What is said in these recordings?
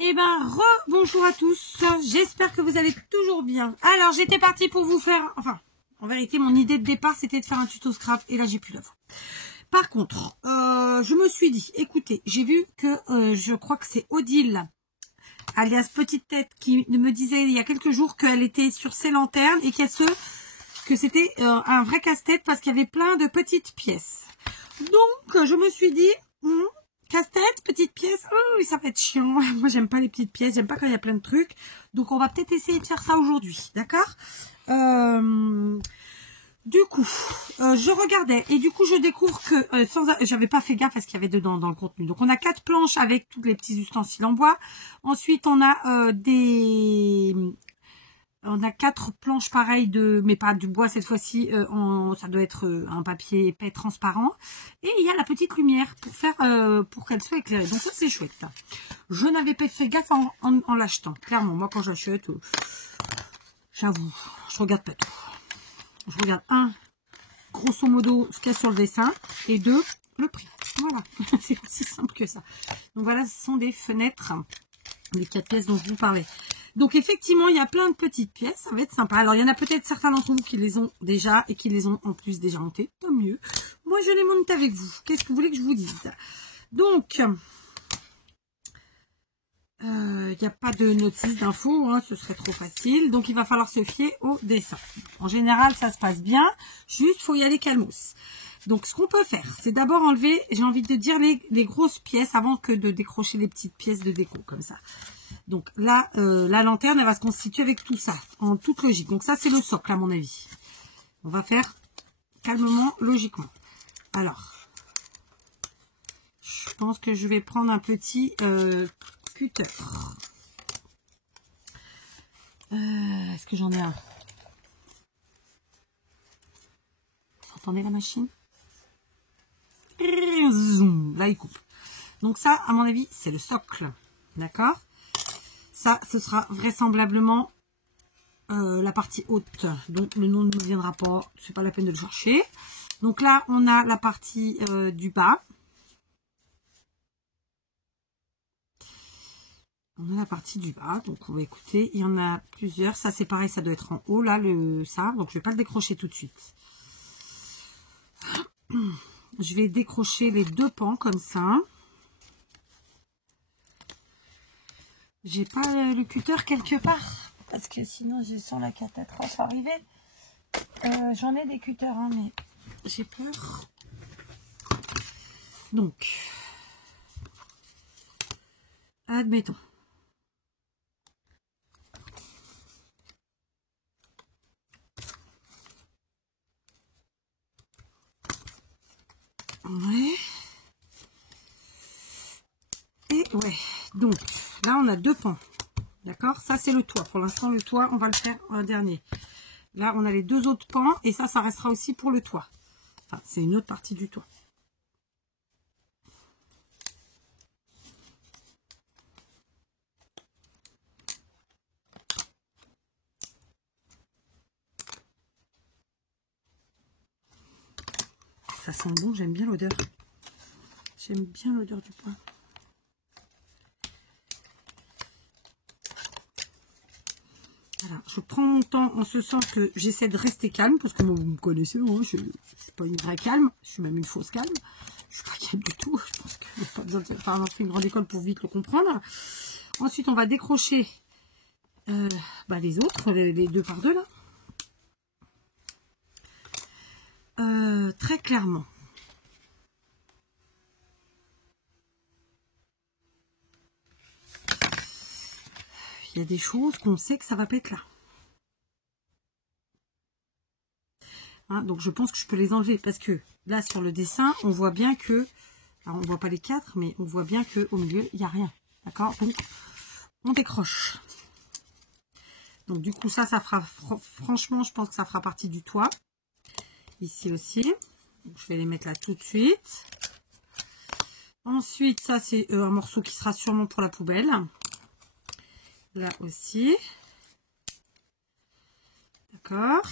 Eh ben, bonjour à tous, j'espère que vous allez toujours bien. Alors, j'étais partie pour vous faire, enfin, en vérité, mon idée de départ, c'était de faire un tuto scrap, et là, j'ai plus d'œuvre. Par contre, je me suis dit, écoutez, j'ai vu que, je crois que c'est Odile, alias Petite Tête, qui me disait il y a quelques jours qu'elle était sur ses lanternes, et que c'était un vrai casse-tête, parce qu'il y avait plein de petites pièces. Donc, je me suis dit, casse-tête, petite pièce, oh, ça va être chiant. Moi, j'aime pas les petites pièces, j'aime pas quand il y a plein de trucs. Donc, on va peut-être essayer de faire ça aujourd'hui, d'accord? Du coup, je regardais et du coup, je découvre que j'avais pas fait gaffe à ce qu'il y avait dedans dans le contenu. Donc, on a 4 planches avec tous les petits ustensiles en bois. Ensuite, on a on a 4 planches pareilles mais pas du bois cette fois-ci. Ça doit être un papier épais transparent. Et il y a la petite lumière pour faire pour qu'elle soit éclairée. Donc ça c'est chouette. Je n'avais pas fait gaffe en l'achetant. Clairement, moi quand j'achète, j'avoue, je regarde pas tout. Je regarde grosso modo ce qu'il y a sur le dessin et 2 le prix. Voilà, c'est aussi simple que ça. Donc voilà, ce sont des fenêtres, les 4 pièces dont je vous parlais. Donc effectivement, il y a plein de petites pièces, ça va être sympa. Alors il y en a peut-être certains d'entre vous qui les ont déjà et qui les ont en plus déjà montées, tant mieux. Moi je les monte avec vous. Qu'est-ce que vous voulez que je vous dise? Donc, il n'y a pas de notice d'info, hein, ce serait trop facile. Donc il va falloir se fier au dessin. En général, ça se passe bien, juste faut y aller calmos. Donc ce qu'on peut faire, c'est d'abord enlever, j'ai envie de dire, les grosses pièces avant que de décrocher les petites pièces de déco, comme ça. Donc là, la lanterne, elle va se constituer avec tout ça, en toute logique. Donc ça, c'est le socle, à mon avis. On va faire calmement, logiquement. Alors, je pense que je vais prendre un petit cutter. Est-ce que j'en ai un? Vous entendez la machine? Là, il coupe. Donc ça, à mon avis, c'est le socle. D'accord? Ça, ce sera vraisemblablement la partie haute. Donc, le nom ne me viendra pas. C'est pas la peine de le chercher. Donc là, on a la partie du bas. On a la partie du bas. Donc, on va écouter. Il y en a plusieurs. Ça, c'est pareil. Ça doit être en haut, là, ça. Donc, je vais pas le décrocher tout de suite. Je vais décrocher les 2 pans comme ça. J'ai pas le cutter quelque part. Parce que sinon, je sens la catastrophe arriver. J'en ai des cutters, hein, mais j'ai peur. Donc, admettons. Ouais. Et ouais. Donc, là, on a 2 pans. D'accord? Ça, c'est le toit. Pour l'instant, le toit, on va le faire en dernier. Là, on a les 2 autres pans. Et ça restera aussi pour le toit. Enfin, c'est une autre partie du toit. Ça sent bon, j'aime bien l'odeur. J'aime bien l'odeur du pain. Voilà, je prends mon temps en ce sens que j'essaie de rester calme, parce que moi, vous me connaissez, hein, je ne suis pas une vraie calme, je suis même une fausse calme. Je suis pas calme du tout, je pense qu'il n'y a pas besoin de faire une grande école pour vite le comprendre. Ensuite, on va décrocher les autres, les 2 par 2 là. Très clairement. Il y a des choses qu'on sait que ça va pas être là. Hein, donc je pense que je peux les enlever parce que là sur le dessin, on voit bien que, alors on voit pas les 4, mais on voit bien que au milieu il n'y a rien. D'accord? Donc on décroche. Donc du coup ça fera, franchement je pense que ça fera partie du toit. Ici aussi. Donc, je vais les mettre là tout de suite. Ensuite ça c'est un morceau qui sera sûrement pour la poubelle. Là aussi. D'accord.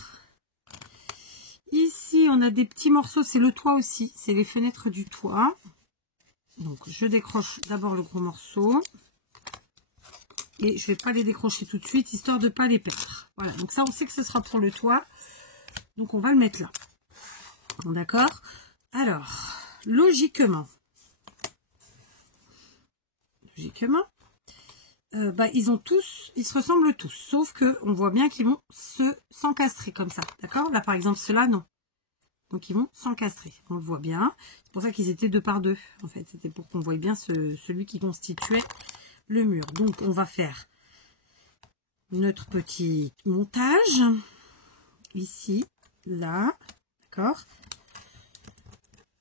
Ici, on a des petits morceaux. C'est le toit aussi. C'est les fenêtres du toit. Donc, je décroche d'abord le gros morceau. Et je vais pas les décrocher tout de suite, histoire de pas les perdre. Voilà, donc ça, on sait que ce sera pour le toit. Donc, on va le mettre là. Bon, d'accord. Alors, logiquement, ils se ressemblent tous, sauf que on voit bien qu'ils vont s'encastrer comme ça, d'accord. Là par exemple ceux-là non, donc ils vont s'encastrer, on le voit bien. C'est pour ça qu'ils étaient 2 par 2 en fait, c'était pour qu'on voie bien celui qui constituait le mur. Donc on va faire notre petit montage ici, là, d'accord,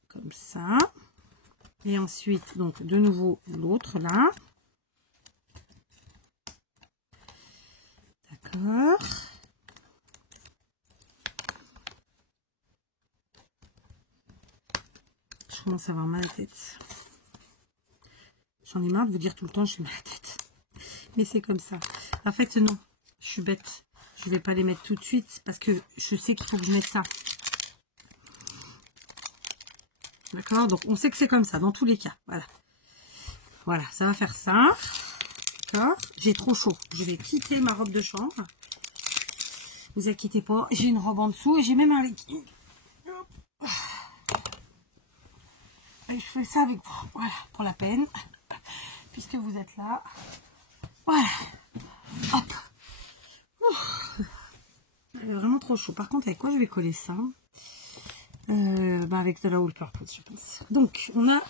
comme ça, et ensuite donc de nouveau l'autre là. D'accord. Je commence à avoir mal à la tête. J'en ai marre de vous dire tout le temps j'ai mal à la tête. Mais c'est comme ça. En fait, non. Je suis bête. Je vais pas les mettre tout de suite parce que je sais qu'il faut que je mette ça. D'accord. Donc, on sait que c'est comme ça dans tous les cas. Voilà. Voilà, ça va faire ça. D'accord. J'ai trop chaud. Je vais quitter ma robe de chambre. Vous inquiétez pas. J'ai une robe en dessous et j'ai même un legging. Et je fais ça avec vous. Voilà, pour la peine. Puisque vous êtes là. Voilà. Hop. Il est vraiment trop chaud. Par contre, avec quoi je vais coller ça? Avec de la All Purpose, je pense. Donc, on a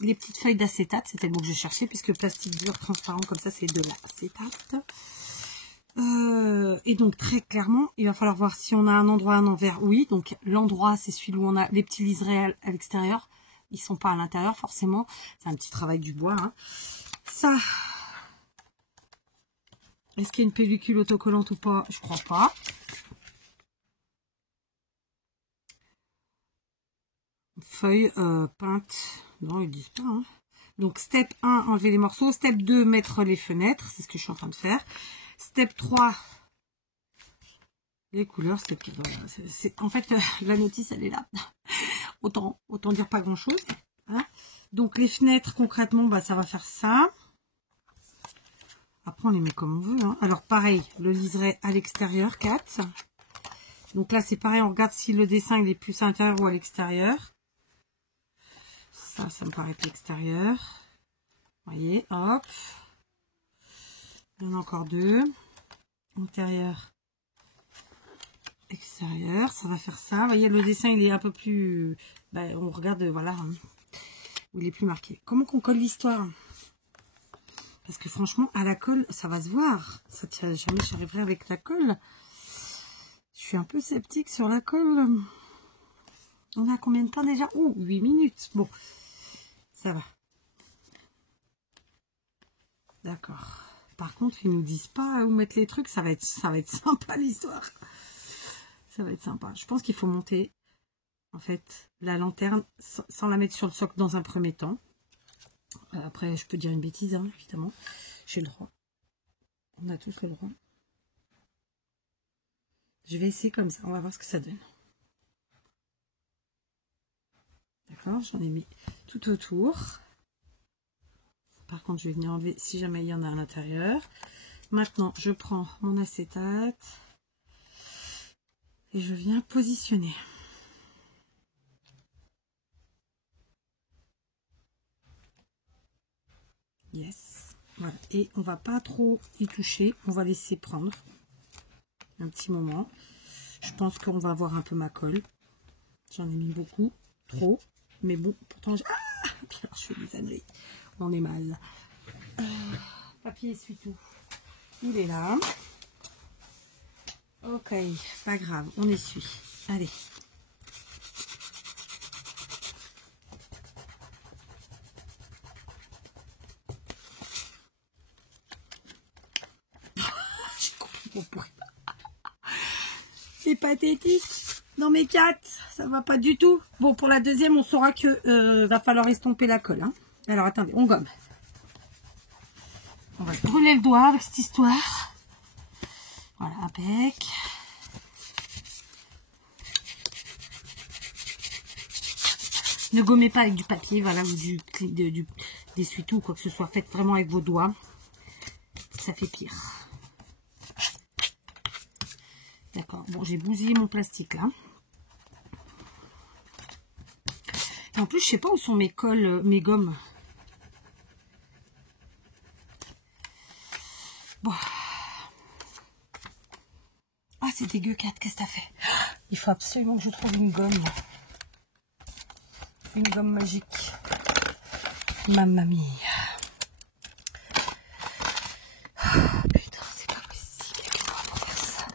les petites feuilles d'acétate. C'était le mot que je cherchais, puisque plastique dur transparent comme ça, c'est de l'acétate. Et donc, très clairement, il va falloir voir si on a un endroit, un envers. Oui, donc l'endroit, c'est celui où on a les petits liserés à l'extérieur. Ils sont pas à l'intérieur, forcément. C'est un petit travail du bois. Hein. Ça, est-ce qu'il y a une pellicule autocollante ou pas? Je crois pas. Feuille peinte. Non, ils disent pas. Hein. Donc, step 1, enlever les morceaux. Step 2, mettre les fenêtres. C'est ce que je suis en train de faire. Step 3, les couleurs. En fait, la notice, elle est là. Autant dire pas grand-chose. Hein. Donc, les fenêtres, concrètement, ça va faire ça. Après, on les met comme on veut. Hein. Alors, pareil, le liseré à l'extérieur, 4. Donc là, c'est pareil, on regarde si le dessin il est plus à l'intérieur ou à l'extérieur. Ça me paraît être l'extérieur. Vous voyez, hop. Il y en a encore 2. Intérieur, extérieur. Ça va faire ça. Vous voyez, le dessin, il est un peu plus... on regarde, voilà, hein, où il est plus marqué. Comment qu'on colle l'histoire? Parce que franchement, à la colle, ça va se voir. Ça tient jamais, j'arriverai avec la colle. Je suis un peu sceptique sur la colle. On a combien de temps déjà? Oh, 8 minutes. Bon, ça va. D'accord. Par contre, ils nous disent pas où mettre les trucs. Ça va être sympa l'histoire. Ça va être sympa. Je pense qu'il faut monter, en fait, la lanterne sans la mettre sur le socle dans un premier temps. Après, je peux dire une bêtise, hein, évidemment. J'ai le droit. On a tous le droit. Je vais essayer comme ça. On va voir ce que ça donne. D'accord, j'en ai mis tout autour. Par contre, je vais venir enlever si jamais il y en a à l'intérieur. Maintenant, je prends mon acétate et je viens positionner. Yes. Voilà. Et on va pas trop y toucher. On va laisser prendre un petit moment. Je pense qu'on va avoir un peu ma colle. J'en ai mis beaucoup. Trop. Mais bon, pourtant... Puis alors, je fais des âneries. On est mal. Papier essuie-tout. Il est là. Ok, pas grave. On essuie. Allez. C'est pathétique. Non mais 4, ça va pas du tout. Bon, pour la deuxième, on saura que va falloir estomper la colle. Hein. Alors, attendez, on gomme. On va se brûler le doigt avec cette histoire. Voilà, impec. Ne gommez pas avec du papier, voilà, ou d'essuie-tout ou quoi que ce soit. Faites vraiment avec vos doigts. ça fait pire. D'accord, bon, j'ai bousillé mon plastique là. Et en plus, je sais pas où sont mes colles, mes gommes. Bon. Ah, c'est dégueu, Kat, qu'est-ce que t'as fait? Il faut absolument que je trouve une gomme. Une gomme magique. Mamma mia. Putain, c'est pas possible. Qu'est-ce qu'on va pour faire ça?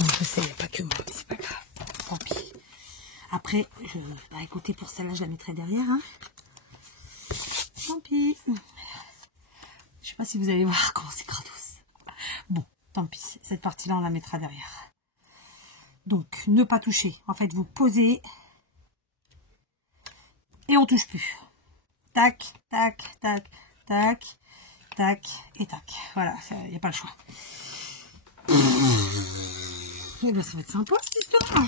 Non, je sais, il n'y a pas que moi, mais c'est pas grave. Tant pis. Après, bah écoutez, pour celle-là, je la mettrai derrière. Hein. Tant pis. Je sais pas si vous allez voir comment c'est gratos. Bon, tant pis. Cette partie-là, on la mettra derrière. Donc, ne pas toucher. En fait, vous posez et on touche plus. Tac, tac, tac, tac, tac et tac. Voilà, il n'y a pas le choix. Et ben, ça va être sympa cette histoire.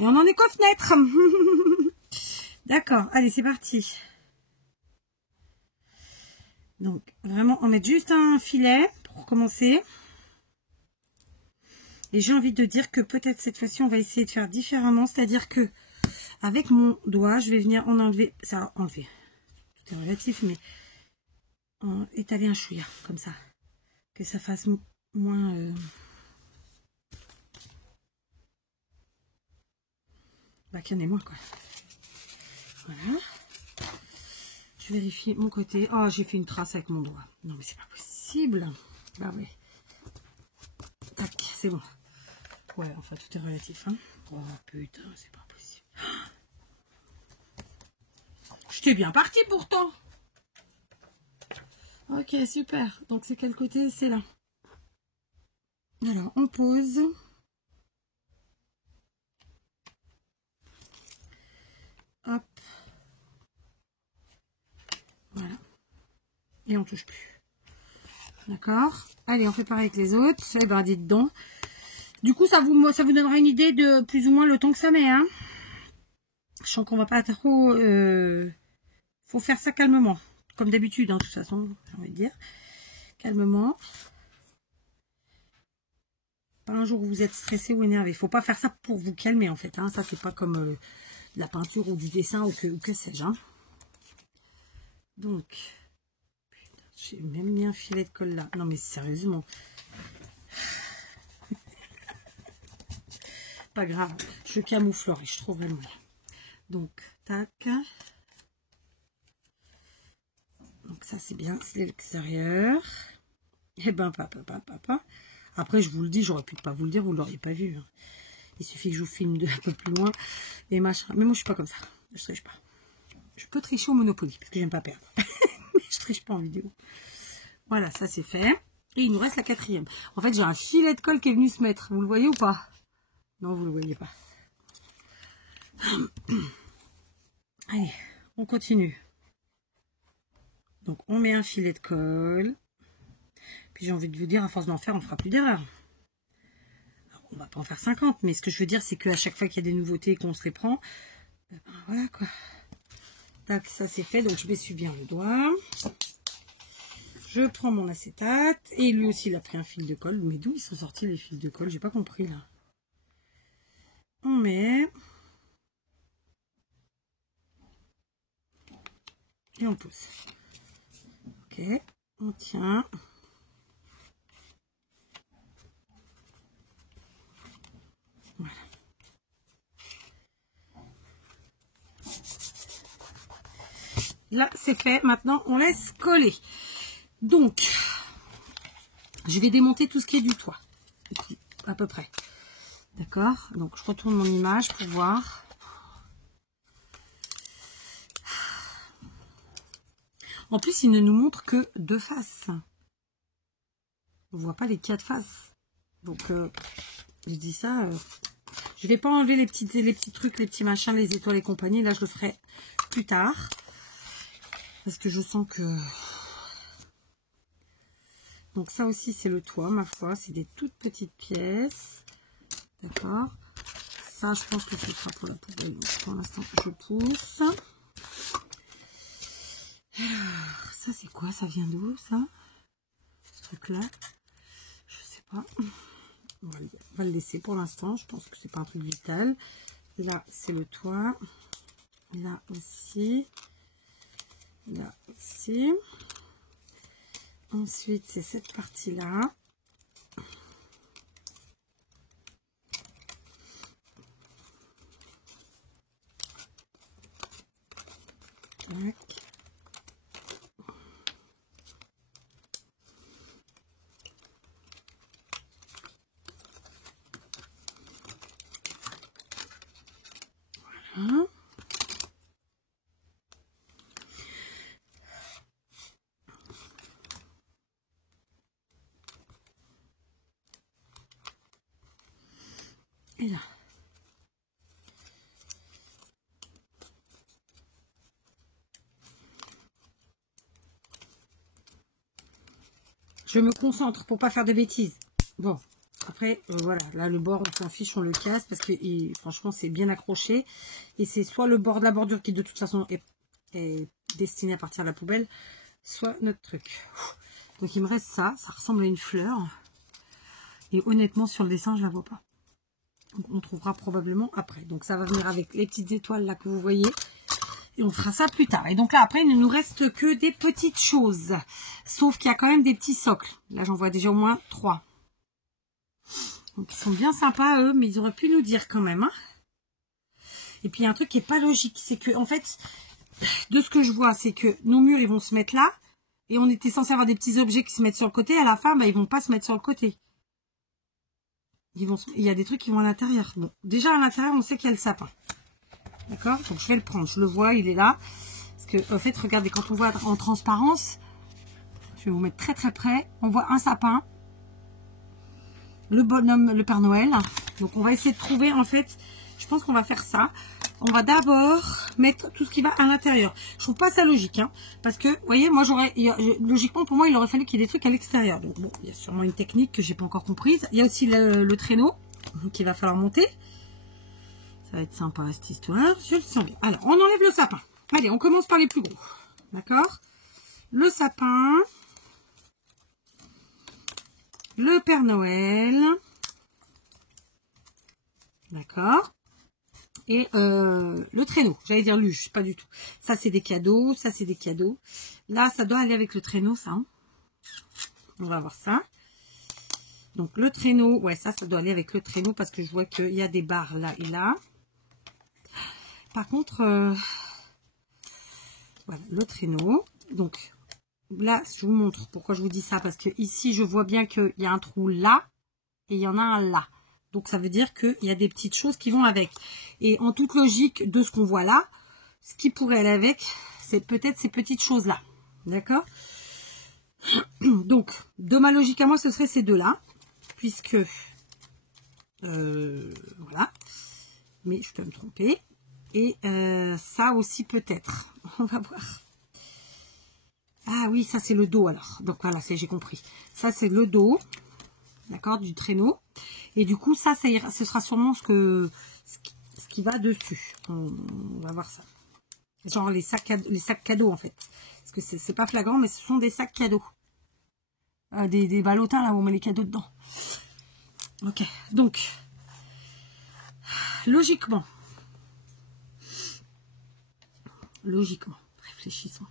Et on en est qu'aux fenêtres. D'accord, allez, c'est parti. Donc, vraiment, on met juste un filet pour commencer. Et j'ai envie de dire que peut-être cette fois-ci, on va essayer de faire différemment. C'est-à-dire que avec mon doigt, je vais venir en enlever. Ça, enlever. Tout est relatif, mais étaler un chouïa, comme ça. Que ça fasse moins... Bah, qu'il y en ait moins, quoi. Voilà. Je vérifie mon côté. Oh, j'ai fait une trace avec mon doigt. Non, mais c'est pas possible. Bah oui. Tac, c'est bon. Ouais, enfin, tout est relatif, hein. Oh, putain, c'est pas possible. J'étais bien partie, pourtant. Ok, super. Donc, c'est quel côté? C'est là. Alors, on pose. Hop. Voilà. Et on touche plus. D'accord. Allez, on fait pareil avec les autres. Eh ben, dites donc. Du coup, ça vous donnera une idée de plus ou moins le temps que ça met. Hein. Je sens qu'on va pas trop... faut faire ça calmement. Comme d'habitude, hein, de toute façon, j'ai envie de dire. Calmement. Pas un jour où vous êtes stressé ou énervé. Il faut pas faire ça pour vous calmer, en fait. Hein. Ça, c'est pas comme de la peinture ou du dessin ou que sais-je. Hein. Donc, putain, j'ai même mis un filet de colle là. Non, mais sérieusement. Pas grave, je camouflerai, je trouverai le moyen. Donc, tac. Donc ça, c'est bien, c'est l'extérieur. Et ben, papa. Après, je vous le dis, j'aurais pu pas vous le dire, vous l'auriez pas vu. Hein. Il suffit que je vous filme de un peu plus loin. Et machin. Mais moi, je suis pas comme ça. Je triche pas. Je peux tricher au Monopoly, parce que j'aime pas perdre. Mais je triche pas en vidéo. Voilà, ça c'est fait. Et il nous reste la quatrième. En fait, j'ai un filet de colle qui est venu se mettre. Vous le voyez ou pas? Non, vous le voyez pas. Allez, on continue. Donc, on met un filet de colle. Puis, j'ai envie de vous dire, à force d'en faire, on ne fera plus d'erreur. On va pas en faire 50, mais ce que je veux dire, c'est qu'à chaque fois qu'il y a des nouveautés qu'on se les prend, ben, voilà quoi. Tac, ça c'est fait, donc je m'essuie bien le doigt. Je prends mon acétate. Et lui aussi, il a pris un fil de colle. Mais d'où ils sont sortis les fils de colle? J'ai pas compris là. On met. Et on pousse. Ok, on tient. Voilà. Là, c'est fait. Maintenant, on laisse coller. Donc, je vais démonter tout ce qui est du toit. À peu près. D'accord? Donc, je retourne mon image pour voir. En plus, il ne nous montre que 2 faces. On ne voit pas les 4 faces. Donc, je dis ça. Je vais pas enlever les petits trucs, les petits machins, les étoiles et compagnie. Là, je le ferai plus tard. Parce que je sens que... Donc, ça aussi, c'est le toit, ma foi. C'est des toutes petites pièces. D'accord? Ça, je pense que ce sera pour la poubelle. Donc, pour l'instant, je pousse. Alors, ça, c'est quoi? Ça vient d'où, ça? truc là. Je sais pas. On va le laisser pour l'instant. Je pense que c'est pas un truc vital. Là, c'est le toit. Là aussi. Là aussi. Ensuite, c'est cette partie-là. Voilà. Et là. Je me concentre pour pas faire de bêtises. Bon, après, voilà, là le bord, on s'en fiche, on le casse parce que franchement, c'est bien accroché. Et c'est soit le bord de la bordure qui de toute façon est destiné à partir de la poubelle, soit notre truc. Donc il me reste ça, ça ressemble à une fleur. Et honnêtement, sur le dessin, je la vois pas. Donc on trouvera probablement après. Donc ça va venir avec les petites étoiles là que vous voyez. Et on fera ça plus tard. Et donc là, après, il ne nous reste que des petites choses. Sauf qu'il y a quand même des petits socles. Là, j'en vois déjà au moins 3. Donc, ils sont bien sympas, eux, mais ils auraient pu nous dire quand même. Hein. Et puis, il y a un truc qui n'est pas logique. C'est que, en fait, de ce que je vois, c'est que nos murs, ils vont se mettre là. Et on était censé avoir des petits objets qui se mettent sur le côté. À la fin, bah, ils vont pas se mettre sur le côté. Il y a des trucs qui vont à l'intérieur. Bon, déjà, à l'intérieur, on sait qu'il y a le sapin. D'accord? Donc, je vais le prendre. Je le vois, il est là. Parce que, en fait, regardez, quand on voit en transparence, je vais vous mettre très très près. On voit un sapin. Le bonhomme, le Père Noël. Donc, on va essayer de trouver, en fait, je pense qu'on va faire ça. On va d'abord mettre tout ce qui va à l'intérieur. Je trouve pas ça logique, hein. Parce que, vous voyez, moi, logiquement, pour moi, il aurait fallu qu'il y ait des trucs à l'extérieur. Donc, bon, il y a sûrement une technique que j'ai pas encore comprise. Il y a aussi le traîneau qu'il va falloir monter. Ça va être sympa cette histoire, je le sens bien. Alors, on enlève le sapin. Allez, on commence par les plus gros. D'accord? Le sapin. Le Père Noël. D'accord? Et le traîneau. J'allais dire luge, pas du tout. Ça, c'est des cadeaux. Ça, c'est des cadeaux. Là, ça doit aller avec le traîneau, ça. Hein. On va voir ça. Donc, le traîneau. Ouais, ça doit aller avec le traîneau parce que je vois qu'il y a des barres là et là. Par contre, voilà, le traîneau. Donc, là, je vous montre pourquoi je vous dis ça. Parce que ici, je vois bien qu'il y a un trou là et il y en a un là. Donc, ça veut dire qu'il y a des petites choses qui vont avec. Et en toute logique de ce qu'on voit là, ce qui pourrait aller avec, c'est peut-être ces petites choses-là. D'accord? Donc, de ma logique à moi, ce serait ces deux-là. Puisque, voilà. Mais je peux me tromper. Et ça aussi peut-être. On va voir. Ah oui, ça c'est le dos alors. Donc voilà, j'ai compris. Ça c'est le dos. D'accord, du traîneau. Et du coup, ça ira, ce sera sûrement ce qui va dessus. On va voir ça. Genre les sacs cadeaux en fait. Parce que c'est pas flagrant, mais ce sont des sacs cadeaux. Des ballotins là où on met les cadeaux dedans. Ok, donc logiquement, réfléchissons.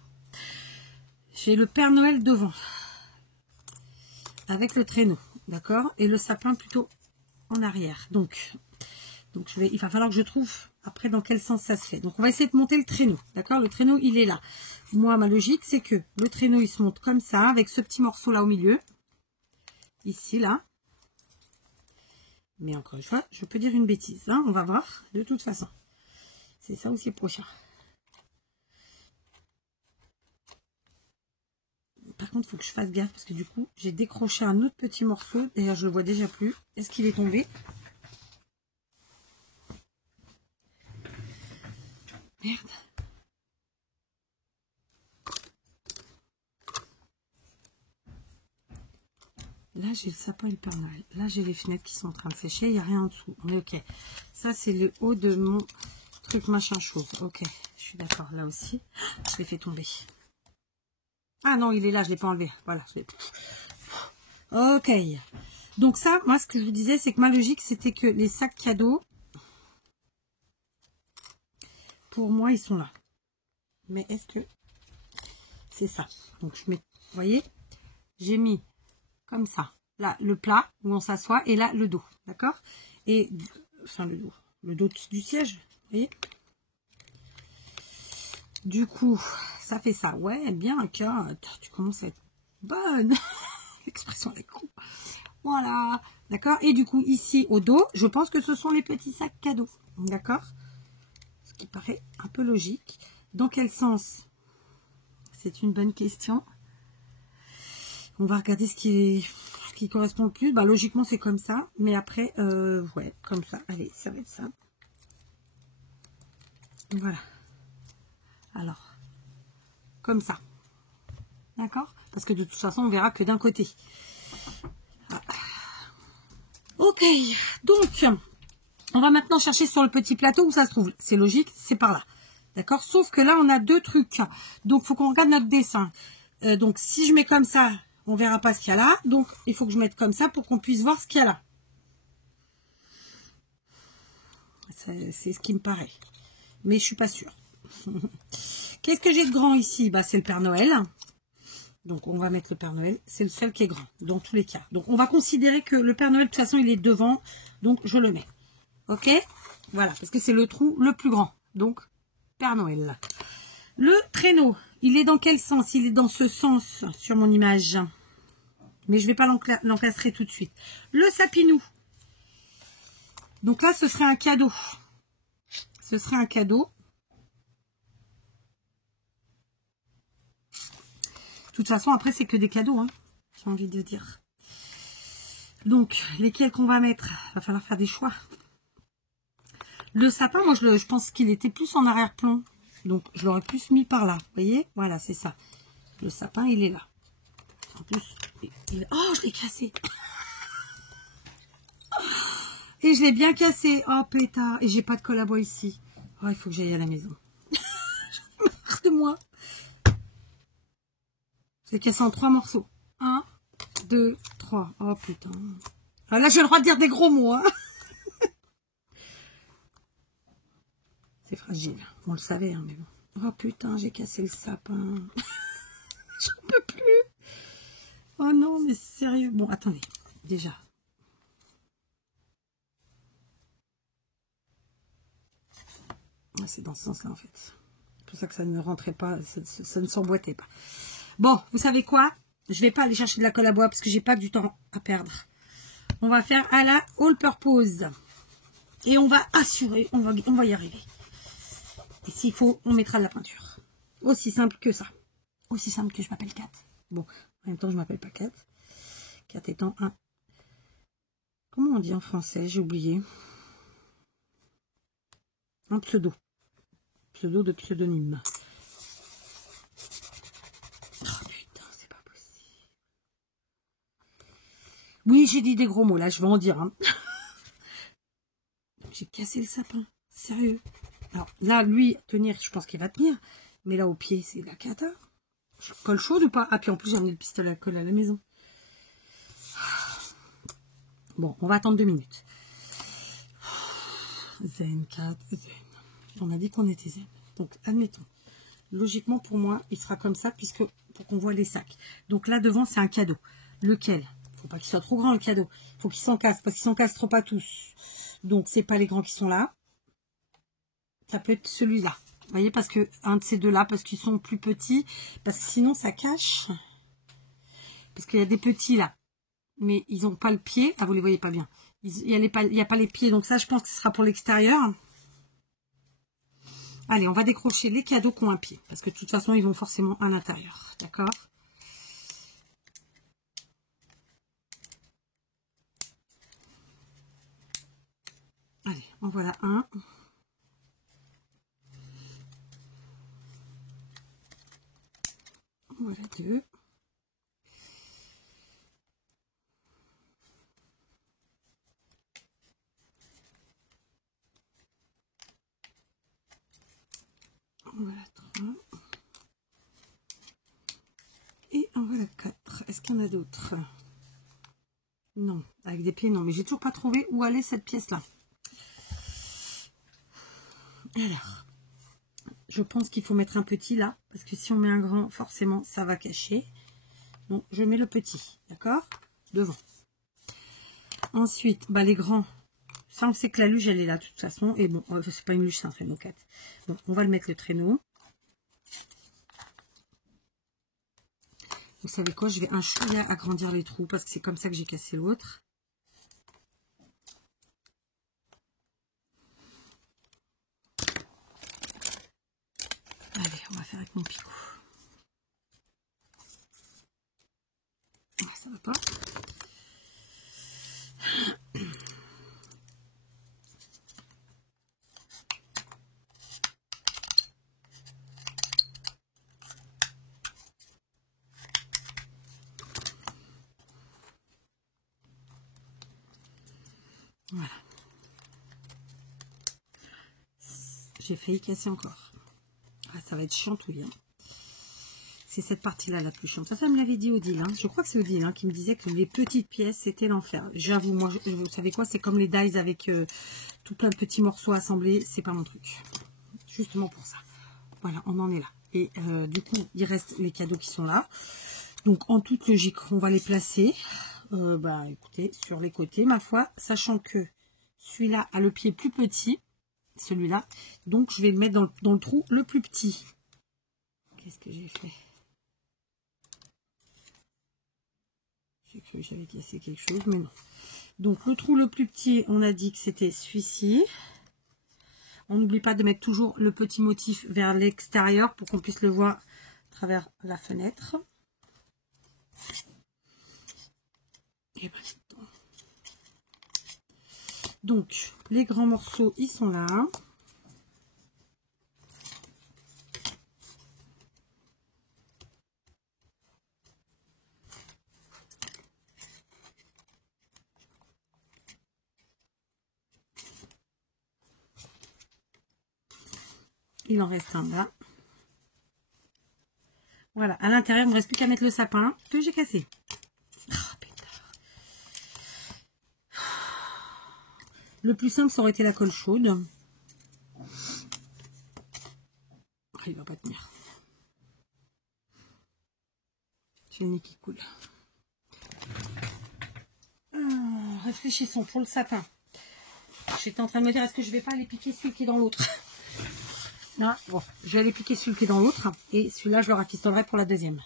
J'ai le Père Noël devant, avec le traîneau, d'accord, et le sapin plutôt en arrière. Donc il va falloir que je trouve après dans quel sens ça se fait. Donc on va essayer de monter le traîneau, d'accord. Le traîneau il est là. Moi ma logique c'est que le traîneau il se monte comme ça avec ce petit morceau là au milieu, ici là. Mais encore une fois, je peux dire une bêtise, hein, on va voir de toute façon. C'est ça aussi le prochain. Par contre, il faut que je fasse gaffe parce que du coup, j'ai décroché un autre petit morceau. D'ailleurs, je le vois déjà plus. Est-ce qu'il est tombé? Merde. Là, j'ai le sapin et le Père Noël. Là, j'ai les fenêtres qui sont en train de sécher. Il n'y a rien en dessous. On est OK. Ça, c'est le haut de mon truc machin chose. OK. Je suis d'accord. Là aussi, je l'ai fait tomber. Ah non, il est là. Je ne l'ai pas enlevé. Voilà. Ok. Donc ça, moi, ce que je vous disais, c'est que ma logique, c'était que les sacs cadeaux, pour moi, ils sont là. Mais est-ce que c'est ça? Donc, je mets, vous voyez, j'ai mis comme ça. Là, le plat où on s'assoit et là, le dos. D'accord? Et, enfin, le dos du siège. Vous voyez? Du coup, ça fait ça. Ouais, bien, tu commences à être bonne. L'expression est con. Voilà. D'accord? Et du coup, ici, au dos, je pense que ce sont les petits sacs cadeaux. D'accord? Ce qui paraît un peu logique. Dans quel sens? C'est une bonne question. On va regarder ce qui correspond le plus. Bah, logiquement, c'est comme ça. Mais après, ouais, comme ça. Allez, ça va être ça. Voilà. Alors, comme ça. D'accord? Parce que de toute façon, on verra que d'un côté. Ah. Ok. Donc, on va maintenant chercher sur le petit plateau où ça se trouve. C'est logique, c'est par là. D'accord? Sauf que là, on a deux trucs. Donc, il faut qu'on regarde notre dessin. Donc, si je mets comme ça, on verra pas ce qu'il y a là. Donc, il faut que je mette comme ça pour qu'on puisse voir ce qu'il y a là. C'est ce qui me paraît. Mais je suis pas sûre. Qu'est-ce que j'ai de grand ici? Bah, c'est le Père Noël. Donc, on va mettre le Père Noël. C'est le seul qui est grand, dans tous les cas. Donc, on va considérer que le Père Noël, de toute façon, il est devant. Donc, je le mets. Ok? Voilà, parce que c'est le trou le plus grand. Donc, Père Noël. Le traîneau, il est dans quel sens? Il est dans ce sens sur mon image. Mais je ne vais pas l'encastrer tout de suite. Le sapinou. Donc là, ce serait un cadeau. Ce serait un cadeau. De toute façon, après, c'est que des cadeaux, hein, j'ai envie de dire. Donc, lesquels qu'on va mettre? Il va falloir faire des choix. Le sapin, moi, je pense qu'il était plus en arrière-plan. Donc, je l'aurais plus mis par là. Vous voyez? Voilà, c'est ça. Le sapin, il est là. En plus, oh, je l'ai cassé. Et je l'ai bien cassé. Oh, pétard. Et j'ai pas de colle à bois ici. Oh, il faut que j'aille à la maison. J'en ai marre de moi. J'ai cassé en 3 morceaux. 1, 2, 3. Oh, putain. Ah, là, j'ai le droit de dire des gros mots, hein. C'est fragile. On le savait, hein, mais bon. Oh, putain, j'ai cassé le sapin. J'en peux plus. Oh non, mais sérieux. Bon, attendez. Déjà. C'est dans ce sens-là, en fait. C'est pour ça que ça ne rentrait pas, ça ne s'emboîtait pas. Bon, vous savez quoi? Je vais pas aller chercher de la colle à bois parce que j'ai pas du temps à perdre. On va faire à la all purpose. Et on va assurer, on va y arriver. Et s'il faut, on mettra de la peinture. Aussi simple que ça. Aussi simple que je m'appelle Kat. Bon, en même temps, je m'appelle pas Kat. Kat étant un... Comment on dit en français? J'ai oublié. Un pseudo. Pseudo de pseudonyme. Oh putain, c'est pas possible. Oui, j'ai dit des gros mots, là, je vais en dire. Hein. J'ai cassé le sapin. Sérieux. Alors là, lui, tenir, je pense qu'il va tenir. Mais là, au pied, c'est la cata. Je colle chaude ou pas? Ah, puis en plus, j'ai emmené le pistolet à colle à la maison. Bon, on va attendre 2 minutes. Zen, Kat, zen. On a dit qu'on était zen. Donc, admettons. Logiquement, pour moi, il sera comme ça, puisque pour qu'on voit les sacs. Donc là, devant, c'est un cadeau. Lequel? Faut pas qu'il soit trop grand, le cadeau. Faut qu'il s'encasse, parce qu'ils s'encastrent pas tous. Donc, c'est pas les grands qui sont là. Ça peut être celui-là. Vous voyez, parce que un de ces deux-là, parce qu'ils sont plus petits, parce que sinon, ça cache. Parce qu'il y a des petits là. Mais ils n'ont pas le pied. Ah, vous les voyez pas bien. Il n'y a pas les pieds. Donc ça, je pense que ce sera pour l'extérieur. Allez, on va décrocher les cadeaux qui ont un pied. Parce que de toute façon, ils vont forcément à l'intérieur. D'accord? Allez, en voilà un. Voilà 2. Voilà 3. Et en voilà 4. Est-ce qu'il y en a d'autres? Non, avec des pieds, non. Mais j'ai toujours pas trouvé où allait cette pièce-là. Alors, je pense qu'il faut mettre un petit là. Parce que si on met un grand, forcément, ça va cacher. Donc, je mets le petit, d'accord? Devant. Ensuite, bah, les grands. Ça, on sait que la luge, elle est là, de toute façon. Et bon, c'est pas une luge, c'est un traîneau 4. Bon, on va le mettre le traîneau. Vous savez quoi? Je vais un chouïa agrandir les trous parce que c'est comme ça que j'ai cassé l'autre. Allez, on va faire avec mon picot. Ça va pas. Voilà. J'ai failli casser encore. Ah, ça va être chantouille. Hein. C'est cette partie-là la plus chiante. Ça me l'avait dit Odile. Hein. Je crois que c'est Odile hein, qui me disait que les petites pièces, c'était l'enfer. J'avoue, moi, vous savez quoi? C'est comme les dies avec tout plein de petits morceaux assemblés. C'est pas mon truc. Justement pour ça. Voilà, on en est là. Et du coup, il reste les cadeaux qui sont là. Donc, en toute logique, on va les placer. Bah, écoutez, sur les côtés, ma foi. Sachant que celui-là a le pied plus petit. Celui-là. Donc, je vais le mettre dans le trou le plus petit. Qu'est-ce que j'ai fait? J'ai cru que j'avais cassé quelque chose, mais non. Donc, le trou le plus petit, on a dit que c'était celui-ci. On n'oublie pas de mettre toujours le petit motif vers l'extérieur pour qu'on puisse le voir à travers la fenêtre. Et ben, donc, les grands morceaux, ils sont là. Il en reste un là. Voilà, à l'intérieur, il ne me reste plus qu'à mettre le sapin que j'ai cassé. Le plus simple, ça aurait été la colle chaude. Il va pas tenir. J'ai le nez qui coule. Réfléchissons pour le sapin. J'étais en train de me dire, est-ce que je vais pas aller piquer celui qui est dans l'autre? Non, bon, je vais aller piquer celui qui est dans l'autre. Et celui-là, je le rafistolerai pour la deuxième.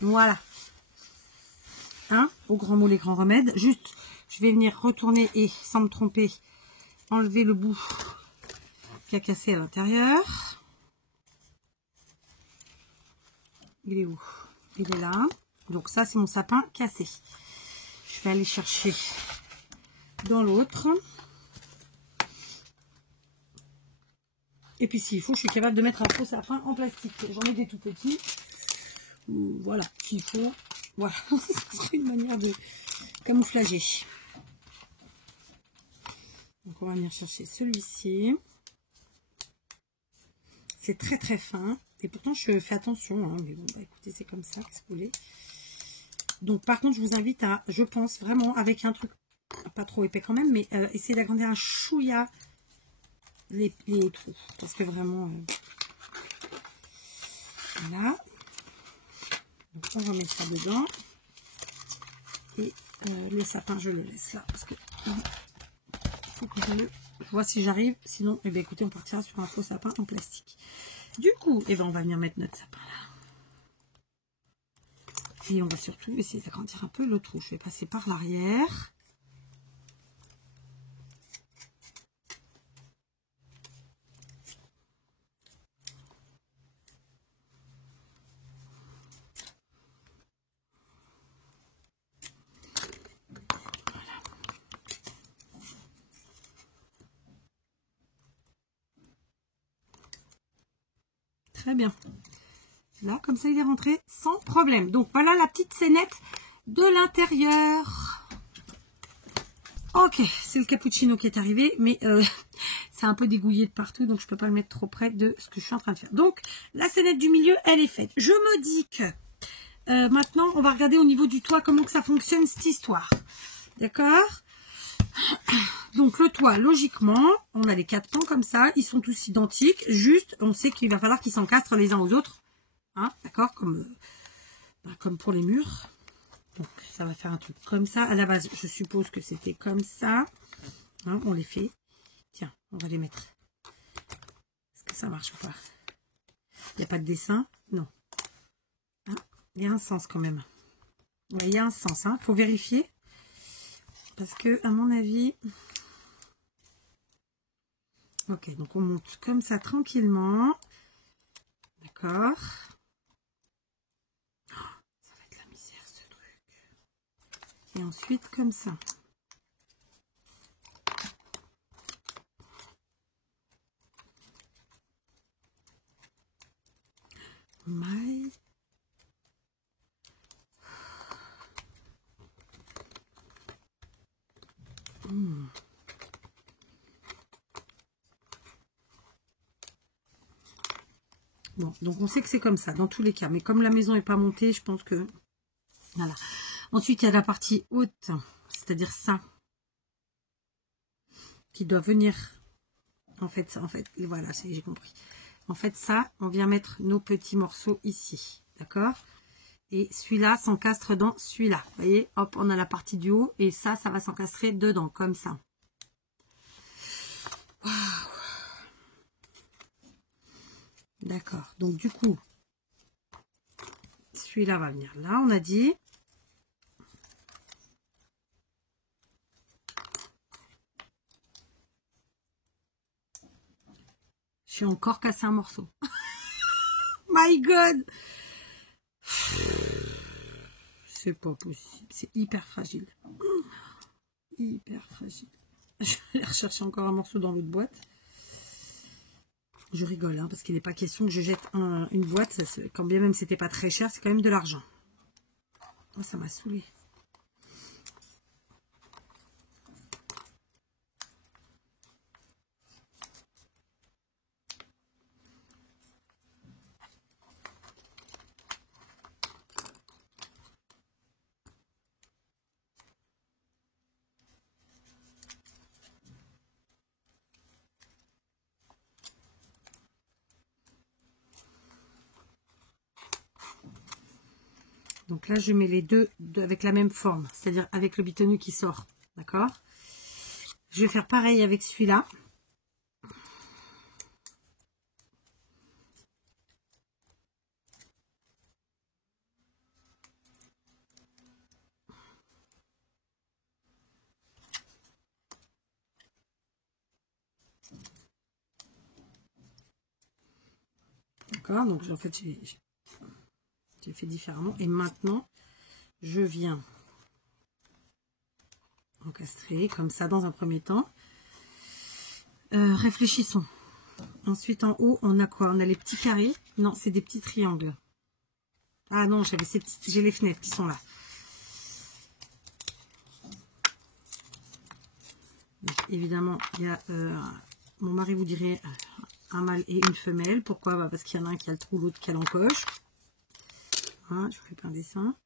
Voilà. Hein, au grand mot, les grands remèdes. Juste, je vais venir retourner et, sans me tromper, enlever le bout qui a cassé à l'intérieur. Il est où? Il est là. Donc ça, c'est mon sapin cassé. Je vais aller chercher dans l'autre. Et puis s'il faut, je suis capable de mettre un faux sapin en plastique. J'en ai des tout petits. Voilà, s'il faut. Voilà, c'est une manière de camouflager. Donc on va venir chercher celui-ci. C'est très très fin. Et pourtant je fais attention. Hein, mais bon, bah, écoutez, c'est comme ça, qu'est-ce que vous voulez. Donc par contre, je vous invite à, je pense vraiment, avec un truc pas trop épais quand même, mais essayer d'agrandir un chouïa les trous. Parce que vraiment... voilà. Donc on remet ça dedans. Et le sapin, je le laisse là. Parce que faut que je vois si j'arrive. Sinon, eh bien, écoutez, on partira sur un faux sapin en plastique. Du coup, eh ben, on va venir mettre notre sapin là. Et on va surtout essayer d'agrandir un peu le trou. Je vais passer par l'arrière. Très bien. Là, comme ça, il est rentré sans problème. Donc, voilà la petite scénette de l'intérieur. Ok, c'est le cappuccino qui est arrivé, mais c'est un peu dégouillé de partout, donc je ne peux pas le mettre trop près de ce que je suis en train de faire. Donc, la scénette du milieu, elle est faite. Je me dis que maintenant, on va regarder au niveau du toit comment que ça fonctionne, cette histoire. D'accord? Donc le toit, logiquement, on a les 4 pans comme ça, ils sont tous identiques, juste on sait qu'il va falloir qu'ils s'encastrent les uns aux autres, hein, d'accord, comme pour les murs. Donc ça va faire un truc comme ça. À la base, je suppose que c'était comme ça, hein, on les fait. Tiens, on va les mettre. Est-ce que ça marche ou pas? Il n'y a pas de dessin? Non. Hein, il y a un sens quand même. Il y a un sens, hein, faut vérifier. Parce que, à mon avis... Ok, donc on monte comme ça tranquillement. D'accord. Oh, ça va être la misère ce truc. Et ensuite comme ça. My... Bon, donc on sait que c'est comme ça, dans tous les cas. Mais comme la maison n'est pas montée, je pense que... Voilà. Ensuite, il y a la partie haute, c'est-à-dire ça, qui doit venir... En fait, voilà, j'ai compris. En fait, ça, on vient mettre nos petits morceaux ici, d'accord? Et celui-là s'encastre dans celui-là. Vous voyez, hop, on a la partie du haut, et ça va s'encastrer dedans, comme ça. Waouh! D'accord, donc du coup, celui-là va venir là, on a dit. J'ai encore cassé un morceau. My God! C'est pas possible, c'est hyper fragile. Hyper fragile. Je vais rechercher encore un morceau dans l'autre boîte. Je rigole, hein, parce qu'il n'est pas question que je jette une boîte. Quand bien même c'était pas très cher, c'est quand même de l'argent. Oh, ça m'a saoulé. Donc là, je mets les deux avec la même forme, c'est-à-dire avec le bitonnier qui sort. D'accord? Je vais faire pareil avec celui-là. D'accord? Donc en fait, j'ai fait différemment. Et maintenant, je viens encastrer comme ça dans un premier temps. Réfléchissons. Ensuite, en haut, on a quoi? On a les petits carrés. Non, c'est des petits triangles. Ah non, j'ai les fenêtres qui sont là. Donc, évidemment, il y a, mon mari vous dirait un mâle et une femelle. Pourquoi? Bah, parce qu'il y en a un qui a le trou, l'autre qui a l'encoche. Hein, je vous fais plein de dessins.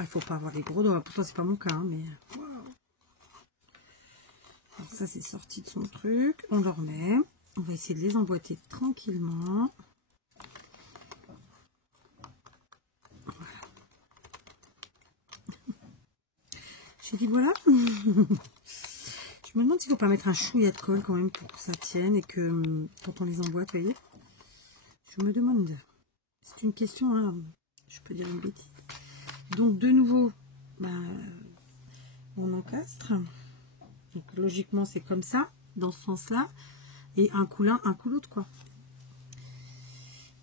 Il faut pas avoir les gros doigts. Pourtant, c'est pas mon cas, hein, mais... Wow. Alors, ça, c'est sorti de son truc. On le remet. On va essayer de les emboîter tranquillement. Voilà. J'ai dit voilà. Je me demande s'il ne faut pas mettre un chouïa de colle quand même pour que ça tienne et que quand on les emboîte, vous voyez. Je me demande. C'est une question, hein. Je peux dire une bêtise. Donc, de nouveau, bah, on encastre. Donc, logiquement, c'est comme ça, dans ce sens-là. Et un coup l'un, un coup l'autre, quoi.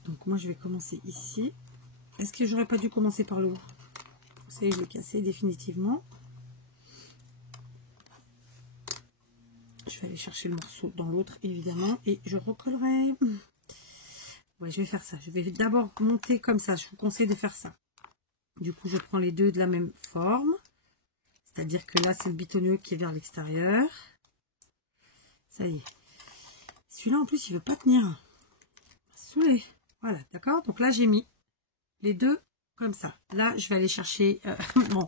Donc, moi, je vais commencer ici. Est-ce que j'aurais pas dû commencer par le haut? Vous savez, je l'ai cassé définitivement. Je vais aller chercher le morceau dans l'autre, évidemment. Et je recollerai. Ouais, je vais faire ça. Je vais d'abord monter comme ça. Je vous conseille de faire ça. Du coup, je prends les deux de la même forme. C'est-à-dire que là, c'est le bitonnier qui est vers l'extérieur. Ça y est. Celui-là, en plus, il veut pas tenir. Saoulé. Voilà, d'accord. Donc là, j'ai mis les deux comme ça. Là, je vais aller chercher bon,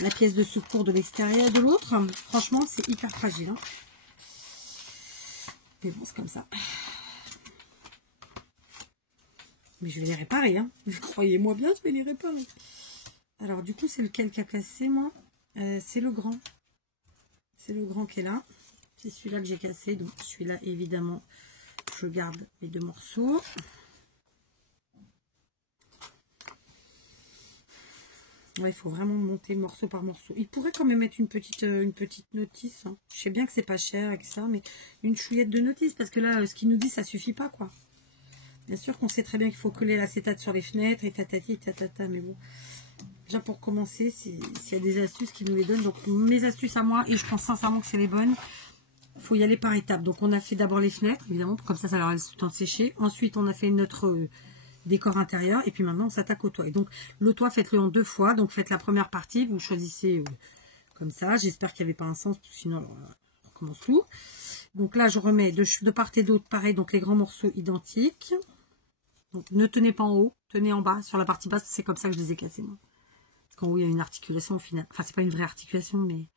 la pièce de secours de l'extérieur de l'autre. Franchement, c'est hyper fragile. Hein. Mais bon, c'est comme ça. Mais je vais les réparer. Hein. Croyez-moi bien, je vais les réparer. Alors, du coup, c'est lequel qui a cassé, moi c'est le grand. C'est le grand qui est là. C'est celui-là que j'ai cassé. Donc, celui-là, évidemment, je garde les deux morceaux. Ouais, il faut vraiment monter morceau par morceau. Il pourrait quand même mettre une petite notice. Hein. Je sais bien que c'est pas cher et que ça, mais une chouillette de notice. Parce que là, ce qu'il nous dit, ça suffit pas, quoi. Bien sûr qu'on sait très bien qu'il faut coller l'acétate sur les fenêtres et tatati, tatata. Mais bon, déjà pour commencer, s'il y a des astuces qui nous les donnent. Donc, mes astuces à moi, et je pense sincèrement que c'est les bonnes, il faut y aller par étapes. Donc, on a fait d'abord les fenêtres, évidemment, comme ça leur laisse le temps de sécher. Ensuite, on a fait notre décor intérieur et puis maintenant on s'attaque au toit. Et donc le toit, faites-le en 2 fois. Donc faites la première partie, vous choisissez comme ça. J'espère qu'il n'y avait pas un sens, sinon on commence flou. Donc là je remets de part et d'autre pareil, donc les grands morceaux identiques. Donc ne tenez pas en haut, tenez en bas sur la partie basse, c'est comme ça que je les ai cassés moi. Parce qu'en haut il y a une articulation au final. Enfin c'est pas une vraie articulation, mais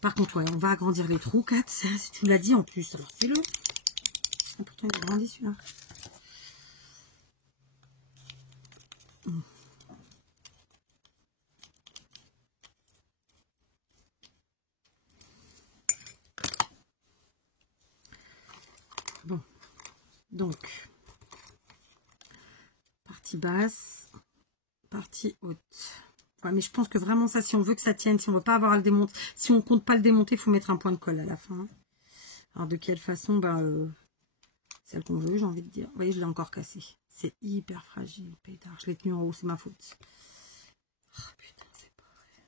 par contre ouais, on va agrandir les trous. 4, si tu l'as dit en plus, alors c'est le. Ah, pourtant il a grandi celui-là. Bon, donc, partie basse, partie haute. Ouais, mais je pense que vraiment ça, si on veut que ça tienne, si on veut pas avoir à le démonter, si on compte pas le démonter, il faut mettre un point de colle à la fin. Alors de quelle façon, celle qu'on veut, j'ai envie de dire. Vous voyez, je l'ai encore cassé. C'est hyper fragile, pétard. Je l'ai tenu en haut, c'est ma faute. Oh putain, c'est pas vrai.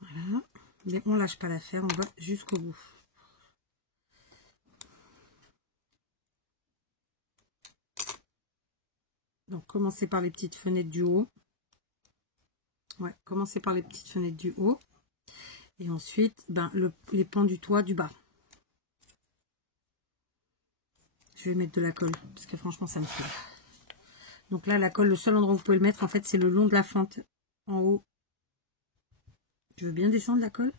Voilà. Mais on lâche pas l'affaire, on va jusqu'au bout. Donc, commencez par les petites fenêtres du haut. Ouais, commencez par les petites fenêtres du haut. Et ensuite, les pans du toit du bas. Je vais mettre de la colle, parce que franchement, ça me fait. Donc là, la colle, le seul endroit où vous pouvez le mettre, en fait, c'est le long de la fente, en haut. Je veux bien descendre la colle.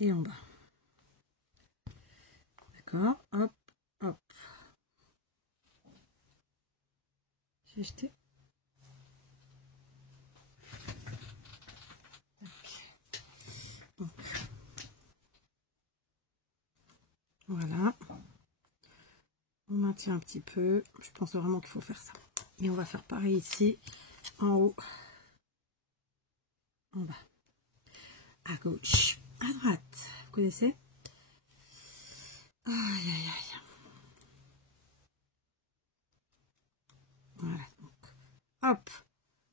Et en bas. D'accord, hop, hop. J'ai jeté. Donc, voilà. On maintient un petit peu. Je pense vraiment qu'il faut faire ça. Et on va faire pareil ici, en haut, en bas. À gauche, à droite. Vous connaissez? Aïe, aïe, aïe. Voilà. Hop.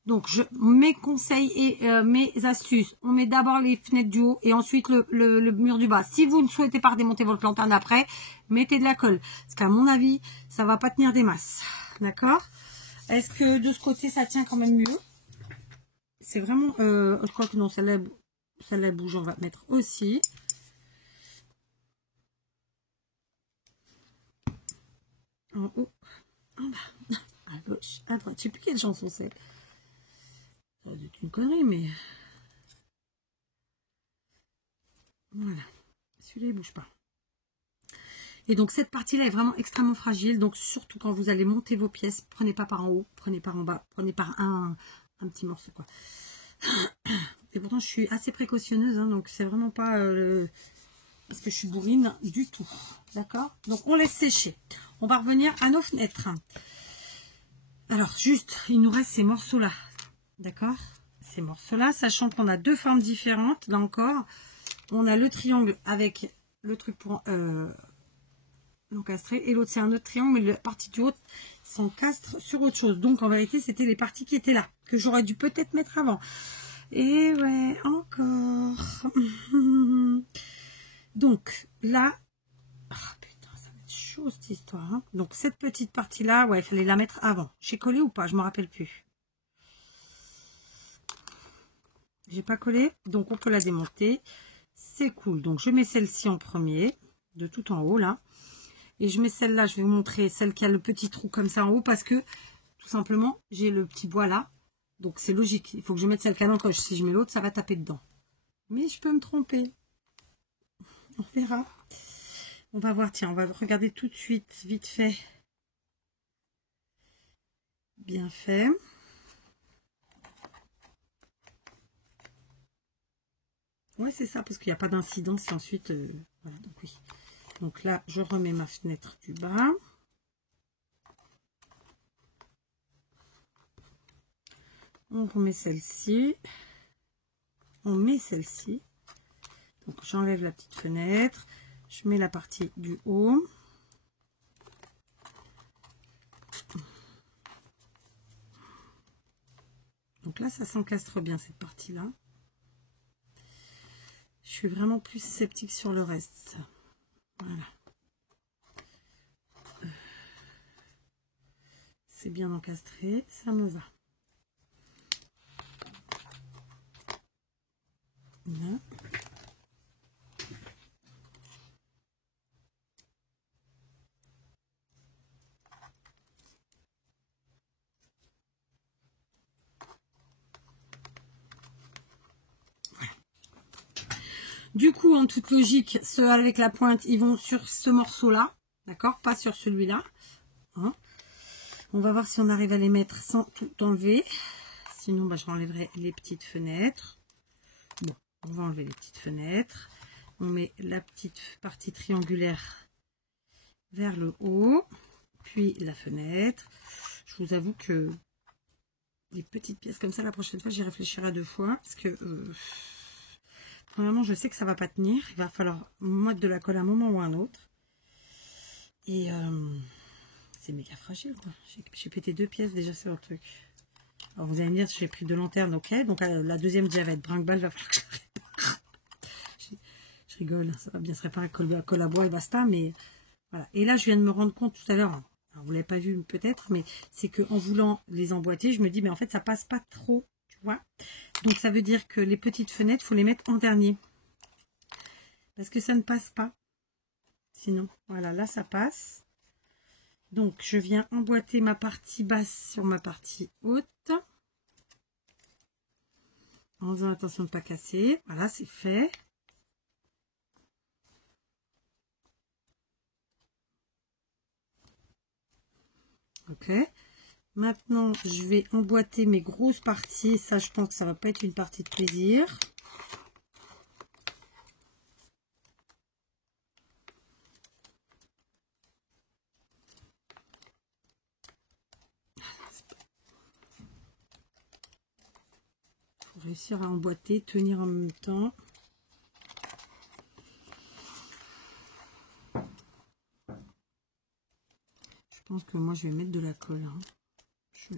Donc, mes conseils et mes astuces. On met d'abord les fenêtres du haut et ensuite le mur du bas. Si vous ne souhaitez pas démonter votre lanterne après, mettez de la colle. Parce qu'à mon avis, ça va pas tenir des masses. D'accord? Est-ce que de ce côté, ça tient quand même mieux? C'est vraiment... je crois que non, celle-là bouge. On va mettre aussi. En haut, en bas, à gauche, à droite. Je sais plus quelle chanson c'est. Ça doit être une connerie, mais... Voilà. Celui-là, il bouge pas. Et donc, cette partie-là est vraiment extrêmement fragile. Donc, surtout quand vous allez monter vos pièces, prenez pas par en haut, prenez par en bas, prenez par un petit morceau, quoi. Et pourtant, je suis assez précautionneuse, hein, donc c'est vraiment pas... parce que je suis bourrine du tout. D'accord? Donc, on laisse sécher. On va revenir à nos fenêtres. Alors, juste, il nous reste ces morceaux-là. D'accord? Ces morceaux-là, sachant qu'on a 2 formes différentes, là encore. On a le triangle avec le truc pour l'encastrer. Et l'autre, c'est un autre triangle, mais la partie du haut s'encastre sur autre chose. Donc, en vérité, c'était les parties qui étaient là, que j'aurais dû peut-être mettre avant. Et ouais, encore. Donc, là... Oh, putain, ça va être chaud, cette histoire. Hein. Donc, cette petite partie-là, ouais, il fallait la mettre avant. J'ai collé ou pas? Je me rappelle plus. J'ai pas collé, donc on peut la démonter. C'est cool. Donc je mets celle-ci en premier, de tout en haut là. Et je mets celle-là, je vais vous montrer celle qui a le petit trou comme ça en haut parce que tout simplement j'ai le petit bois là. Donc c'est logique, il faut que je mette celle qui a l'encoche. Si je mets l'autre, ça va taper dedans. Mais je peux me tromper. On verra. On va voir, tiens, on va regarder tout de suite, vite fait. Bien fait. Ouais, c'est ça, parce qu'il n'y a pas d'incidence. Et ensuite, voilà, donc oui. Donc là, je remets ma fenêtre du bas. On remet celle-ci. On met celle-ci. Donc j'enlève la petite fenêtre. Je mets la partie du haut. Donc là, ça s'encastre bien cette partie-là. Je suis vraiment plus sceptique sur le reste. Voilà. C'est bien encastré, ça me va. Là. Du coup, en toute logique, ceux avec la pointe, ils vont sur ce morceau-là, d'accord? Pas sur celui-là. Hein, on va voir si on arrive à les mettre sans tout enlever. Sinon, bah, je enlèverai les petites fenêtres. Bon, on va enlever les petites fenêtres. On met la petite partie triangulaire vers le haut, puis la fenêtre. Je vous avoue que les petites pièces comme ça, la prochaine fois, j'y réfléchirai 2 fois, parce que premièrement, je sais que ça va pas tenir. Il va falloir mettre de la colle à un moment ou à un autre. Et c'est méga fragile, quoi. J'ai pété 2 pièces déjà sur le truc. Alors vous allez me dire, j'ai pris de lanterne, ok. Donc la deuxième déjà va être brinque-balle, va falloir que je rigole, ça va bien se réparer colle à bois et basta, mais voilà. Et là, je viens de me rendre compte tout à l'heure, vous l'avez pas vu peut-être, mais c'est que en voulant les emboîter, je me dis, mais en fait, ça passe pas trop, tu vois. Donc ça veut dire que les petites fenêtres, faut les mettre en dernier. Parce que ça ne passe pas. Sinon, voilà, là, ça passe. Donc, je viens emboîter ma partie basse sur ma partie haute. En faisant attention de ne pas casser. Voilà, c'est fait. Ok. Maintenant, je vais emboîter mes grosses parties. Ça, je pense que ça va pas être une partie de plaisir. Faut réussir à emboîter, tenir en même temps. Je pense que moi, je vais mettre de la colle. Hein.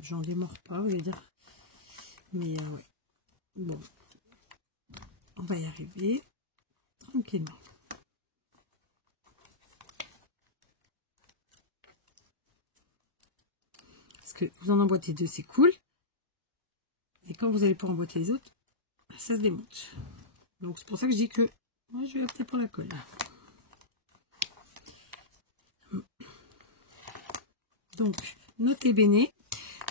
J'en démords pas, vous voulez dire. Mais ouais. Bon. On va y arriver tranquillement. Parce que vous en emboîtez 2, c'est cool. Et quand vous allez pour emboîter les autres, ça se démonte. Donc c'est pour ça que je dis que moi je vais opter pour la colle. Donc notez bene.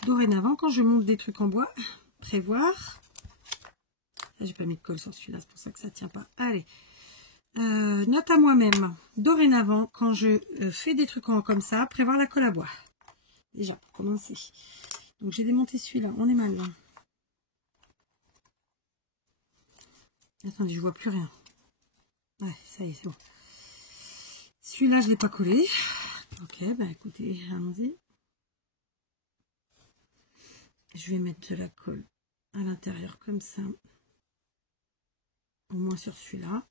Dorénavant, quand je monte des trucs en bois, prévoir. Là, j'ai pas mis de colle sur celui-là, c'est pour ça que ça tient pas. Allez. Note à moi-même. Dorénavant, quand je fais des trucs comme ça, prévoir la colle à bois. Déjà, pour commencer. Donc j'ai démonté celui-là. On est mal là. Attendez, je vois plus rien. Ouais, ça y est, c'est bon. Celui-là, je ne l'ai pas collé. Ok, bah écoutez, allons-y. Je vais mettre de la colle à l'intérieur comme ça. Au moins sur celui-là.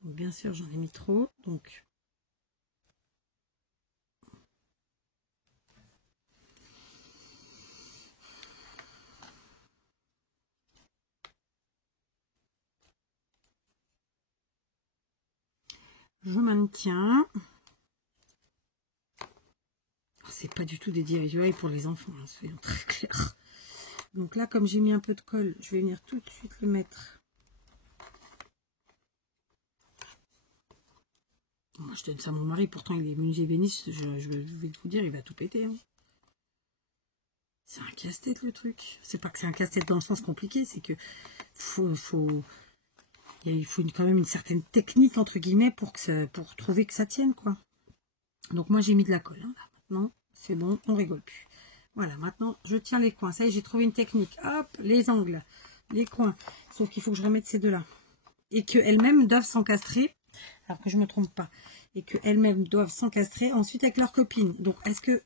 Donc bien sûr, j'en ai mis trop. Donc je maintiens. C'est pas du tout des DIY pour les enfants, hein, soyons très clairs. Donc là, comme j'ai mis un peu de colle, je vais venir tout de suite le mettre. Moi, je donne ça à mon mari, pourtant il est menuisier ébéniste, je vais vous dire, il va tout péter. Hein. C'est un casse-tête le truc. C'est pas que c'est un casse-tête dans le sens compliqué, c'est que il faut quand même une certaine technique entre guillemets pour trouver que ça tienne quoi. Donc moi j'ai mis de la colle. Hein. Maintenant c'est bon, on rigole plus. Voilà, maintenant je tiens les coins. Ça y est, j'ai trouvé une technique. Hop, les angles, les coins. Sauf qu'il faut que je remette ces deux-là. Et qu'elles-mêmes doivent s'encastrer. Alors que je me trompe pas. Et qu'elles-mêmes doivent s'encastrer ensuite avec leurs copines. Donc est-ce que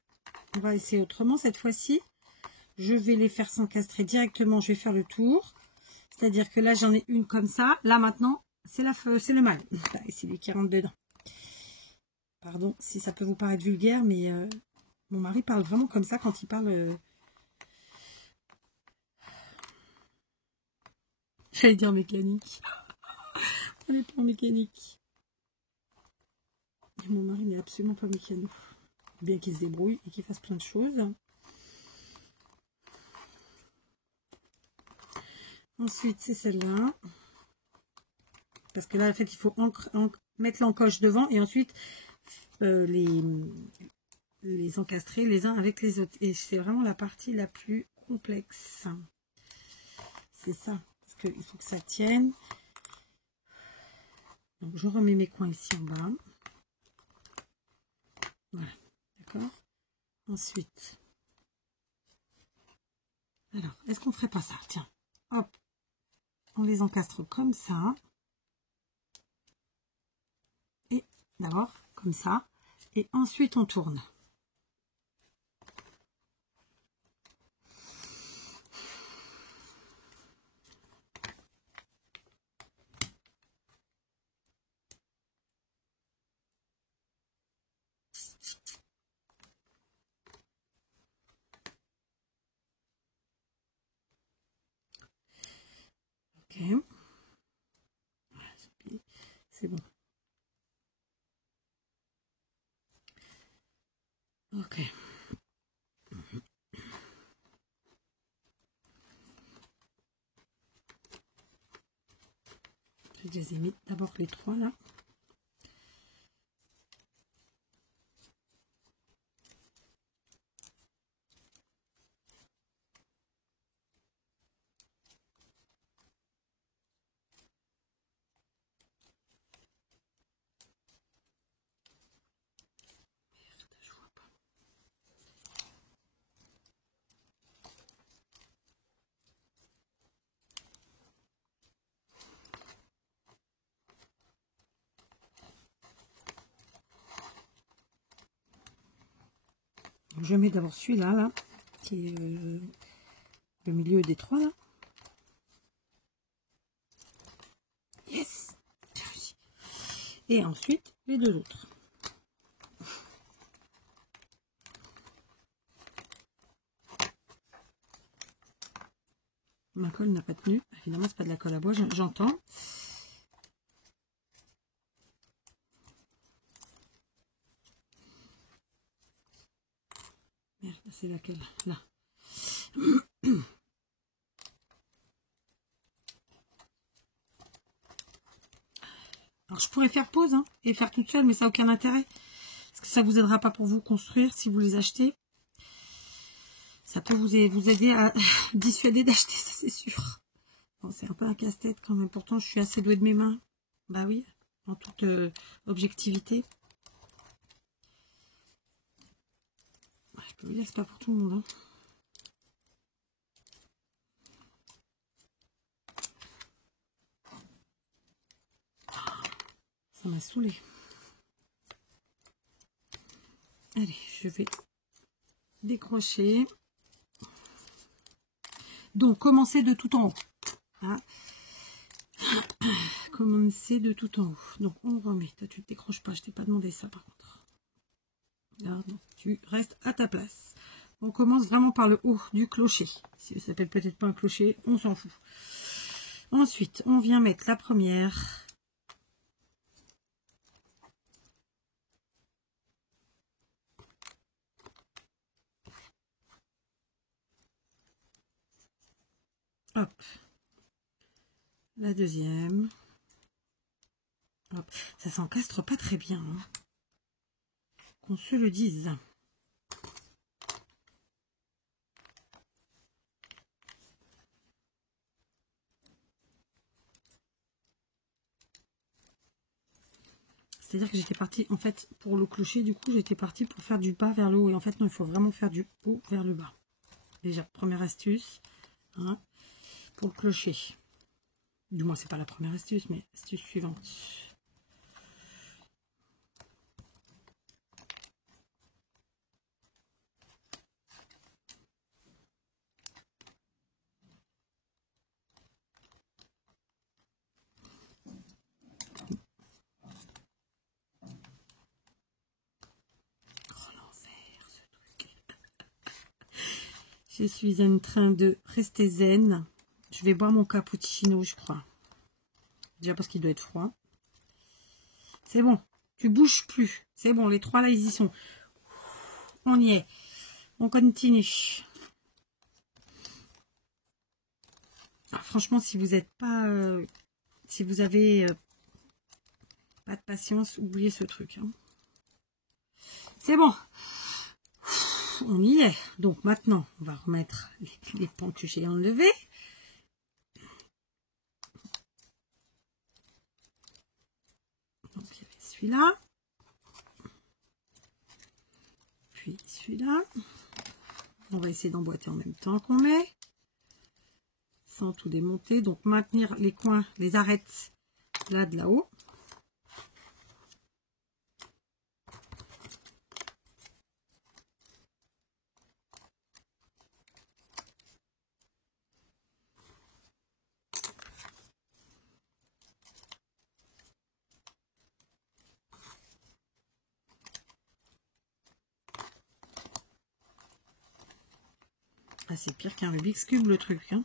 on va essayer autrement cette fois-ci? Je vais les faire s'encastrer directement. Je vais faire le tour. C'est-à-dire que là, j'en ai une comme ça. Là, maintenant, c'est le mâle. Et c'est lui qui rentre dedans. Pardon si ça peut vous paraître vulgaire, mais mon mari parle vraiment comme ça quand il parle. J'allais dire mécanique. On n'est pas en mécanique. Et mon mari n'est absolument pas mécano. Bien qu'il se débrouille et qu'il fasse plein de choses. Ensuite, c'est celle-là. Parce que là, en fait, il faut mettre l'encoche devant et ensuite les encastrer les uns avec les autres. Et c'est vraiment la partie la plus complexe. C'est ça. Parce qu'il faut que ça tienne. Donc, je remets mes coins ici en bas. Voilà. D'accord. Ensuite. Alors, est-ce qu'on ferait pas ça? Tiens. Hop. On les encastre comme ça. Et d'abord, comme ça. Et ensuite, on tourne. Ok. C'est bon. Ok. Je les ai mis d'abord les trois là. Je mets d'abord celui-là, là, qui est le milieu des trois, là. Yes! Et ensuite, les deux autres. Ma colle n'a pas tenu. Évidemment, c'est pas de la colle à bois, j'entends. Merde, c'est laquelle? Là. Alors, je pourrais faire pause hein, et faire toute seule, mais ça n'a aucun intérêt. Parce que ça ne vous aidera pas pour vous construire si vous les achetez. Ça peut vous aider à dissuader d'acheter, ça c'est sûr. Bon, c'est un peu un casse-tête quand même. Pourtant, je suis assez douée de mes mains. Bah oui, en toute objectivité. Je peux vous dire que c'est pas pour tout le monde. Hein. Ça m'a saoulé. Allez, je vais décrocher. Donc, commencez de tout en haut. Hein. Commencez de tout en haut. Donc, on remet. Toi, tu ne te décroches pas. Je t'ai pas demandé ça, par contre. Là, donc, tu restes à ta place. On commence vraiment par le haut du clocher. Si ça s'appelle peut-être pas un clocher, on s'en fout. Ensuite, on vient mettre la première. Hop. La deuxième. Hop. Ça s'encastre pas très bien. Hein. Qu'on se le dise. C'est-à-dire que j'étais partie, en fait, pour le clocher, du coup, j'étais partie pour faire du bas vers le haut. Et en fait, non, il faut vraiment faire du haut vers le bas. Déjà, première astuce, hein, pour le clocher. Du moins, c'est pas la première astuce, mais astuce suivante. Je suis en train de rester zen. Je vais boire mon cappuccino, je crois. Déjà parce qu'il doit être froid. C'est bon. Tu bouges plus. C'est bon, les trois là, ils y sont. On y est. On continue. Alors, franchement, si vous n'êtes pas... si vous avez pas de patience, oubliez ce truc. Hein. C'est bon. On y est. Donc maintenant, on va remettre les pans que j'ai enlevés. Donc il y avait celui-là. Puis celui-là. On va essayer d'emboîter en même temps qu'on met. Sans tout démonter. Donc maintenir les coins, les arêtes là de là-haut. Ah, c'est pire qu'un Rubik's Cube le truc. Hein.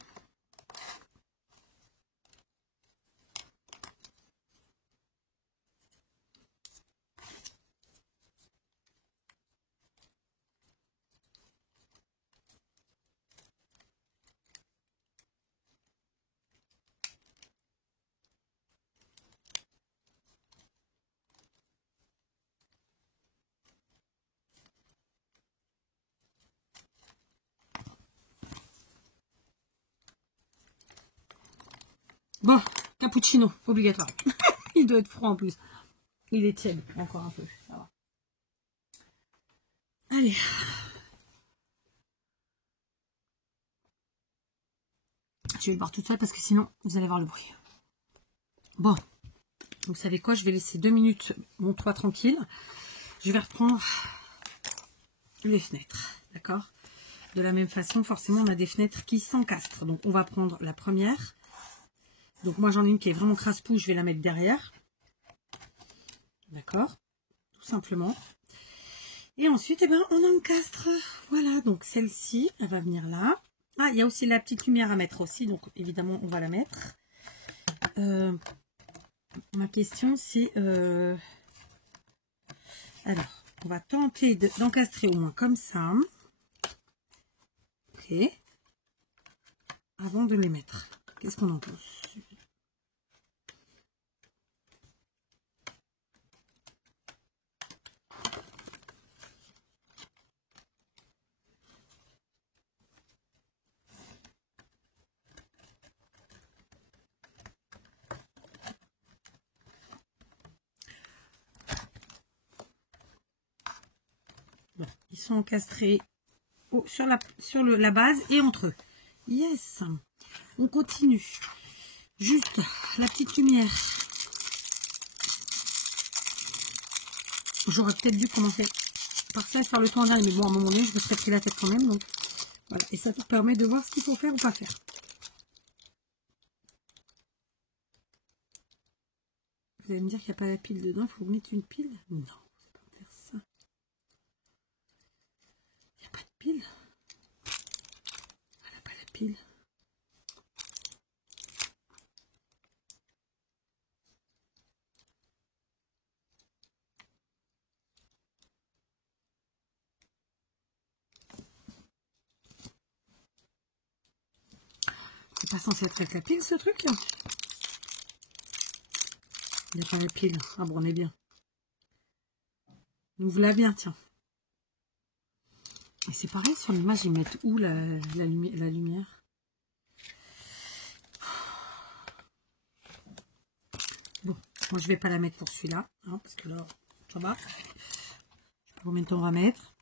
Bon, cappuccino, obligatoire. Il doit être froid en plus. Il est tiède, encore un peu. Ça va. Allez. Je vais le boire toute seule parce que sinon, vous allez voir le bruit. Bon. Vous savez quoi? Je vais laisser 2 minutes mon toit tranquille. Je vais reprendre les fenêtres. D'accord? De la même façon, forcément, on a des fenêtres qui s'encastrent. Donc, on va prendre la première. Donc, moi, j'en ai une qui est vraiment crasse-pou. Je vais la mettre derrière. D'accord? Tout simplement. Et ensuite, eh ben, on encastre. Voilà. Donc, celle-ci, elle va venir là. Ah, il y a aussi la petite lumière à mettre aussi. Donc, évidemment, on va la mettre. Ma question, c'est... Alors, on va tenter d'encastrer au moins comme ça. Ok. Avant de les mettre. Qu'est-ce qu'on en pense? Bon, ils sont encastrés sur la base et entre eux. Yes. On continue. Juste la petite lumière. J'aurais peut-être dû commencer par ça et faire le tour en arrière. Mais bon, à un moment donné, je me serais pris la tête quand même. Donc, voilà. Et ça te permet de voir ce qu'il faut faire ou pas faire. Vous allez me dire qu'il n'y a pas la pile dedans. Il faut mettre une pile? Non, je peux pas faire ça. Il n'y a pas de pile. Elle n'a pas la pile. pas censé être avec la pile, ce truc là. Il n'y a pas la pile. Ah bon, on est bien. Ouvre-la bien, tiens. Et c'est pareil, sur l'image, ils mettent où la lumière? Bon, moi je vais pas la mettre pour celui-là, hein, parce que là, ça va. Je sais pas combien de temps on va mettre.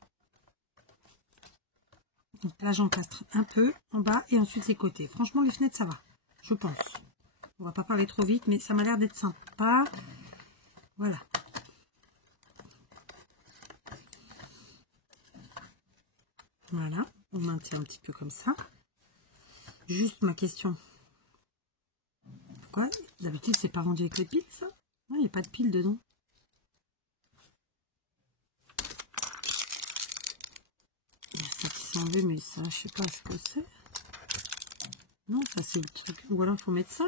Donc là, j'encastre un peu en bas et ensuite les côtés. Franchement, les fenêtres, ça va, je pense. On va pas parler trop vite, mais ça m'a l'air d'être sympa. Voilà. Voilà, on maintient un petit peu comme ça. Juste ma question. Pourquoi d'habitude c'est pas vendu avec les piles, ça? Non, il n'y a pas de piles dedans. Il y a ça qui s'est enlevé, mais ça, je sais pas ce que c'est. Non, ça c'est le truc. Ou alors il faut mettre ça.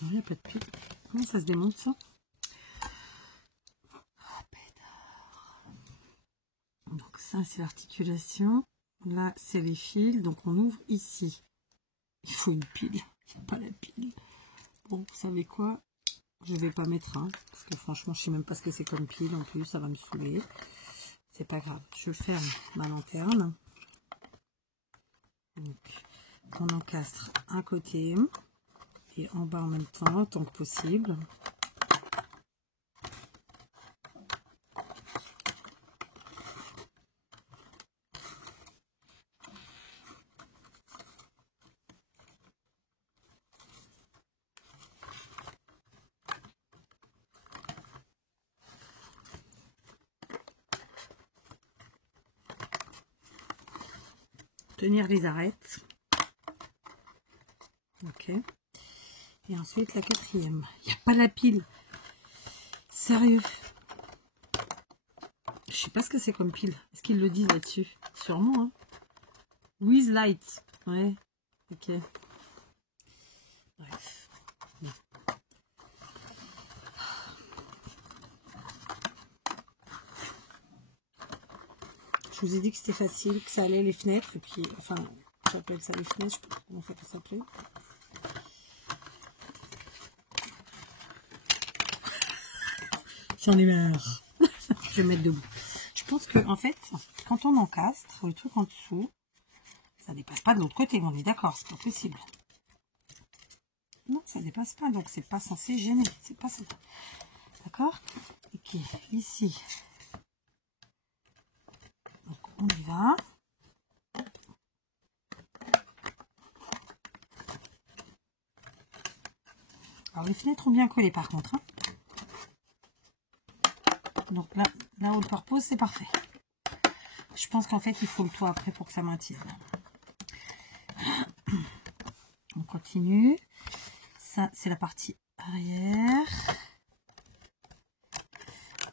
Non, il n'y a pas de piles. Comment ça se démonte ça? Donc ça c'est l'articulation. Là c'est les fils. Donc on ouvre ici. Il faut une pile. Il n'y a pas la pile. Bon, vous savez quoi? Je vais pas mettre un. Parce que franchement, je sais même pas ce que c'est comme pile en plus. Ça va me saouler. C'est pas grave. Je ferme ma lanterne. Donc, on encastre un côté et en bas en même temps, autant que possible. Tenir les arêtes. Ok. Et ensuite la quatrième. Il n'y a pas la pile. Sérieux. Je sais pas ce que c'est comme pile. Est-ce qu'ils le disent là-dessus? Sûrement. Hein. With light. Ouais. Ok. Bref. Bon. Je vous ai dit que c'était facile, que ça allait les fenêtres. Et puis, enfin, j'appelle ça les fenêtres. Je sais pas comment ça peut s'appeler. J'en ai marre. Je vais me mettre debout. Je pense que, en fait, quand on encastre le truc en dessous, ça dépasse pas de l'autre côté. On est d'accord, c'est pas possible. Non, ça dépasse pas, donc c'est pas censé gêner. C'est pas ça. D'accord? Ok, ici. Donc on y va. Alors les fenêtres ont bien collé par contre. Hein. Donc là, là où le purpose, c'est parfait. Je pense qu'en fait, il faut le toit après pour que ça maintienne. On continue. Ça, c'est la partie arrière.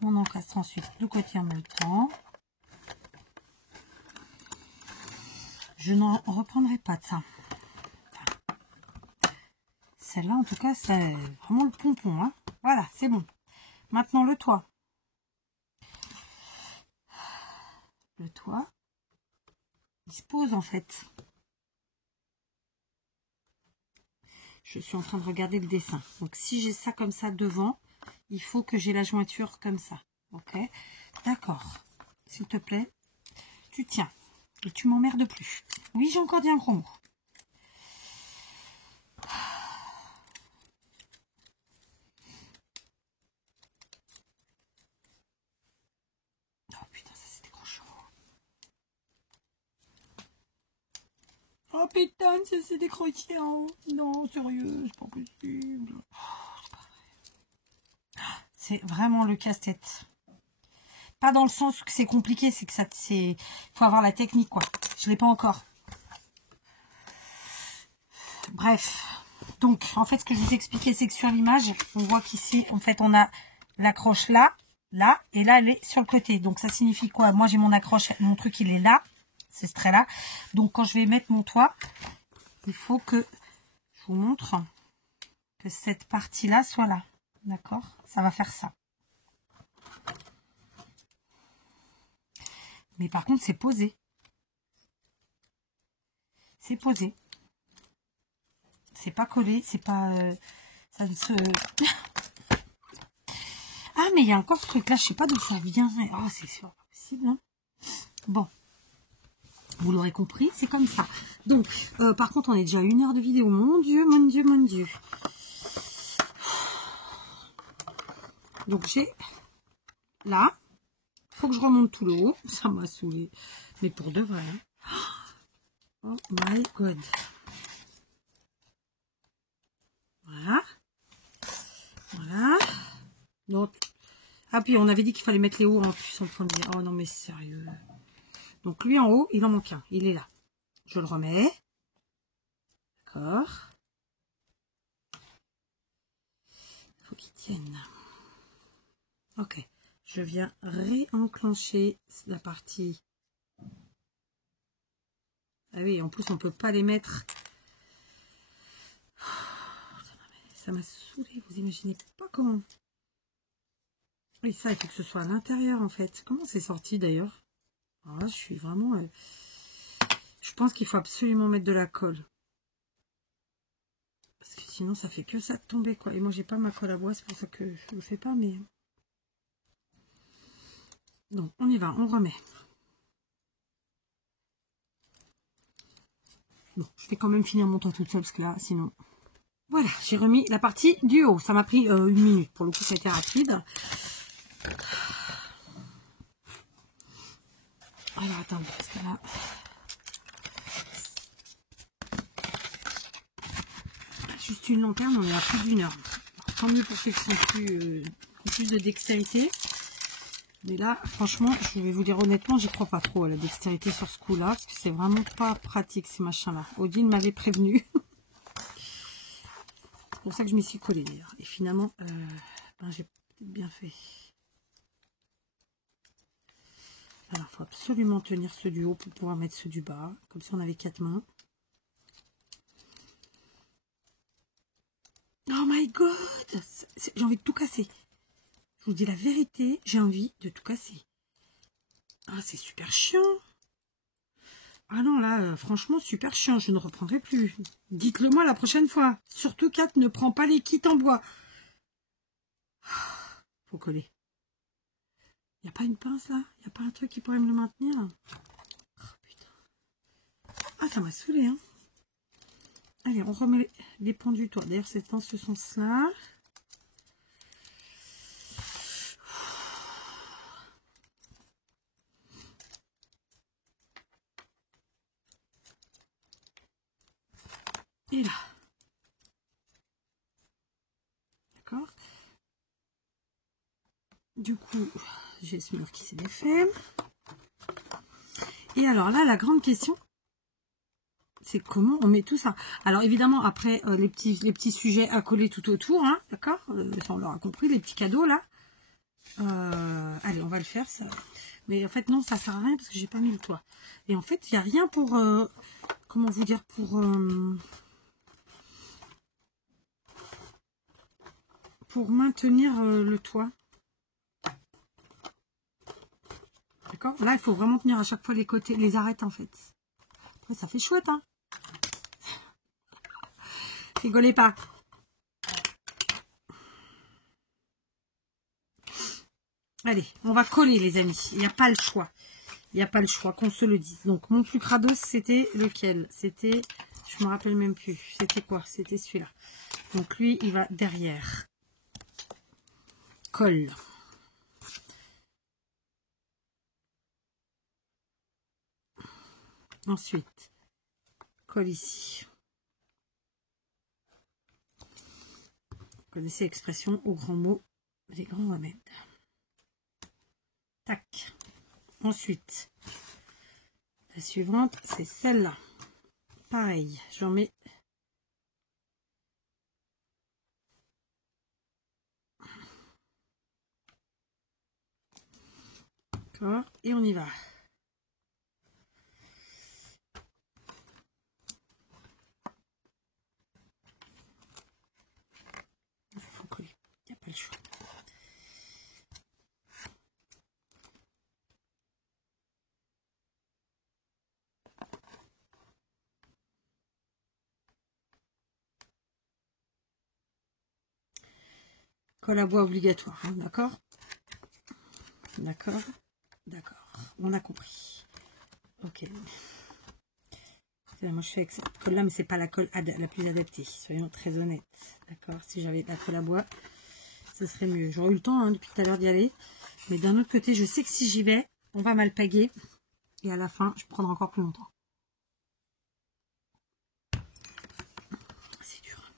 On encastre ensuite le côté en même temps. Je n'en reprendrai pas de ça. Celle-là, en tout cas, c'est vraiment le pompon. Hein. Voilà, c'est bon. Maintenant, le toit. Le toit, il se pose en fait. Je suis en train de regarder le dessin. Donc, si j'ai ça comme ça devant, il faut que j'ai la jointure comme ça. Ok? D'accord. S'il te plaît, tu tiens. Et tu m'emmerdes plus. Oui, j'ai encore dit un gros mot. Oh putain, ça s'est décroché. Oh putain, ça s'est décroché. Non, sérieux, c'est pas possible. C'est vraiment le casse-tête. Pas dans le sens que c'est compliqué, c'est que ça, c'est, faut avoir la technique quoi. Je l'ai pas encore. Bref, donc en fait ce que je vous expliquais, c'est que sur l'image, on voit qu'ici en fait on a l'accroche là, là et là elle est sur le côté. Donc ça signifie quoi? Moi j'ai mon accroche, mon truc il est là, c'est ce trait là. Donc quand je vais mettre mon toit, il faut que je vous montre que cette partie là soit là, d'accord? Ça va faire ça. Mais par contre, c'est posé. C'est posé. C'est pas collé, c'est pas... ça ne se... Ah, mais il y a encore ce truc-là, je sais pas d'où ça vient. Oh, c'est sûr, pas possible. Hein. Bon. Vous l'aurez compris, c'est comme ça. Donc, par contre, on est déjà à 1 heure de vidéo. Mon Dieu, mon Dieu, mon Dieu. Donc, j'ai... Là. Faut que je remonte tout le haut. Ça m'a saoulé. Mais pour de vrai. Oh my God. Voilà. Voilà. Donc, ah, puis on avait dit qu'il fallait mettre les hauts en plus en premier. Oh non, mais sérieux. Donc, lui en haut, il en manque un. Il est là. Je le remets. D'accord. Il faut qu'il tienne. Ok. Je viens réenclencher la partie. Ah oui, en plus, on ne peut pas les mettre. Ça m'a saoulé. Vous imaginez pas comment. Oui, ça, il faut que ce soit à l'intérieur, en fait. Comment c'est sorti, d'ailleurs? Alors là, je suis vraiment... je pense qu'il faut absolument mettre de la colle. Parce que sinon, ça fait que ça de tomber, quoi. Et moi, j'ai pas ma colle à bois, c'est pour ça que je le fais pas, mais... Donc, on y va, on remet. Bon, je vais quand même finir mon toit toute seule, parce que là, sinon... Voilà, j'ai remis la partie du haut. Ça m'a pris 1 minute. Pour le coup, ça a été rapide. Alors, attends, parce que là... Juste une lanterne, on est à plus d'1 heure. Alors, tant mieux pour ceux qui sont plus de dextérité. Mais là, franchement, je vais vous dire honnêtement, j'y crois pas trop à la dextérité sur ce coup-là. Parce que c'est vraiment pas pratique, ces machins-là. Odile m'avait prévenu. C'est pour ça que je m'y suis collée. Et finalement, ben, j'ai peut-être bien fait. Alors, il faut absolument tenir ceux du haut pour pouvoir mettre ceux du bas. Comme si on avait 4 mains. Oh my God! J'ai envie de tout casser. Je vous dis la vérité, j'ai envie de tout casser. Ah, c'est super chiant. Ah non, là, franchement, super chiant. Je ne reprendrai plus. Dites-le moi la prochaine fois. Surtout, Kat, ne prends pas les kits en bois. Faut coller. Il n'y a pas une pince, là? Il n'y a pas un truc qui pourrait me le maintenir? Oh, putain. Ah, ça m'a saoulé, hein. Allez, on remet les pans du toit. D'ailleurs, c'est dans ce sens-là. Et là. D'accord. Du coup, j'ai ce mur qui s'est défait. Et alors là, la grande question, c'est comment on met tout ça. Alors évidemment, après, les petits sujets à coller tout autour, hein, d'accord, ça on l'aura compris, les petits cadeaux là. Allez, on va le faire. Ça. Mais en fait, non, ça sert à rien parce que j'ai pas mis le toit. Et en fait, il n'y a rien pour... comment vous dire? Pour maintenir le toit. D'accord. Là, il faut vraiment tenir à chaque fois les côtés, les arêtes en fait. Après, ça fait chouette, hein. Rigolez pas. Allez, on va coller, les amis. Il n'y a pas le choix. Il n'y a pas le choix, qu'on se le dise. Donc, mon plus crados, c'était lequel? C'était, je me rappelle même plus. C'était quoi? C'était celui-là. Donc, lui, il va derrière. Colle. Ensuite, colle ici. Vous connaissez l'expression au grand mot, les grands remèdes. Tac. Ensuite, la suivante, c'est celle-là. Pareil, je remets. D'accord, et on y va. Il faut coller, il n'y a pas le choix. Colle à bois obligatoire, hein, d'accord? D'accord, d'accord. On a compris. Ok. Moi, je fais avec cette colle-là, mais c'est pas la colle la plus adaptée. Soyons très honnêtes. D'accord? Si j'avais de la colle à bois, ce serait mieux. J'aurais eu le temps, hein, depuis tout à l'heure d'y aller. Mais d'un autre côté, je sais que si j'y vais, on va m'alpaguer. Et à la fin, je prendrai encore plus longtemps. C'est dur.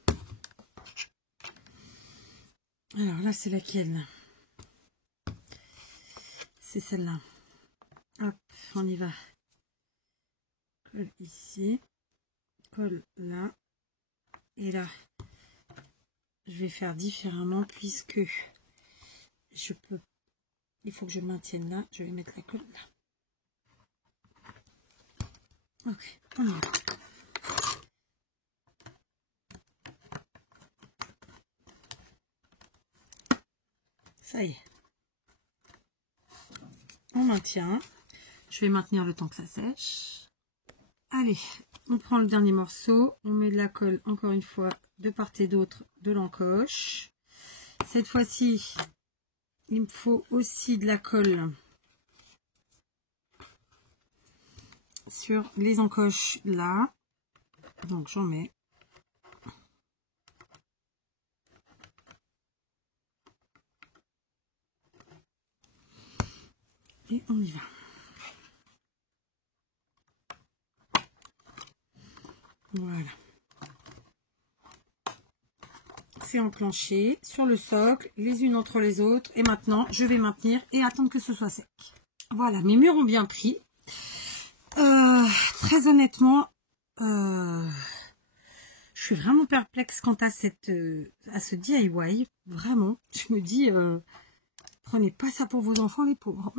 Alors là, c'est laquelle? C'est celle-là. Hop, on y va. Colle ici. Colle là. Et là, je vais faire différemment puisque je peux... Il faut que je maintienne là. Je vais mettre la colle là. Ok, on y va. Ça y est. On maintient. Je vais maintenir le temps que ça sèche. Allez, on prend le dernier morceau. On met de la colle, encore une fois, de part et d'autre de l'encoche. Cette fois-ci, il me faut aussi de la colle sur les encoches là. Donc, j'en mets. Et on y va. Voilà. C'est enclenché sur le socle, les unes entre les autres. Et maintenant, je vais maintenir et attendre que ce soit sec. Voilà, mes murs ont bien pris. Très honnêtement, je suis vraiment perplexe quant à ce DIY. Vraiment, je me dis, prenez pas ça pour vos enfants, les pauvres.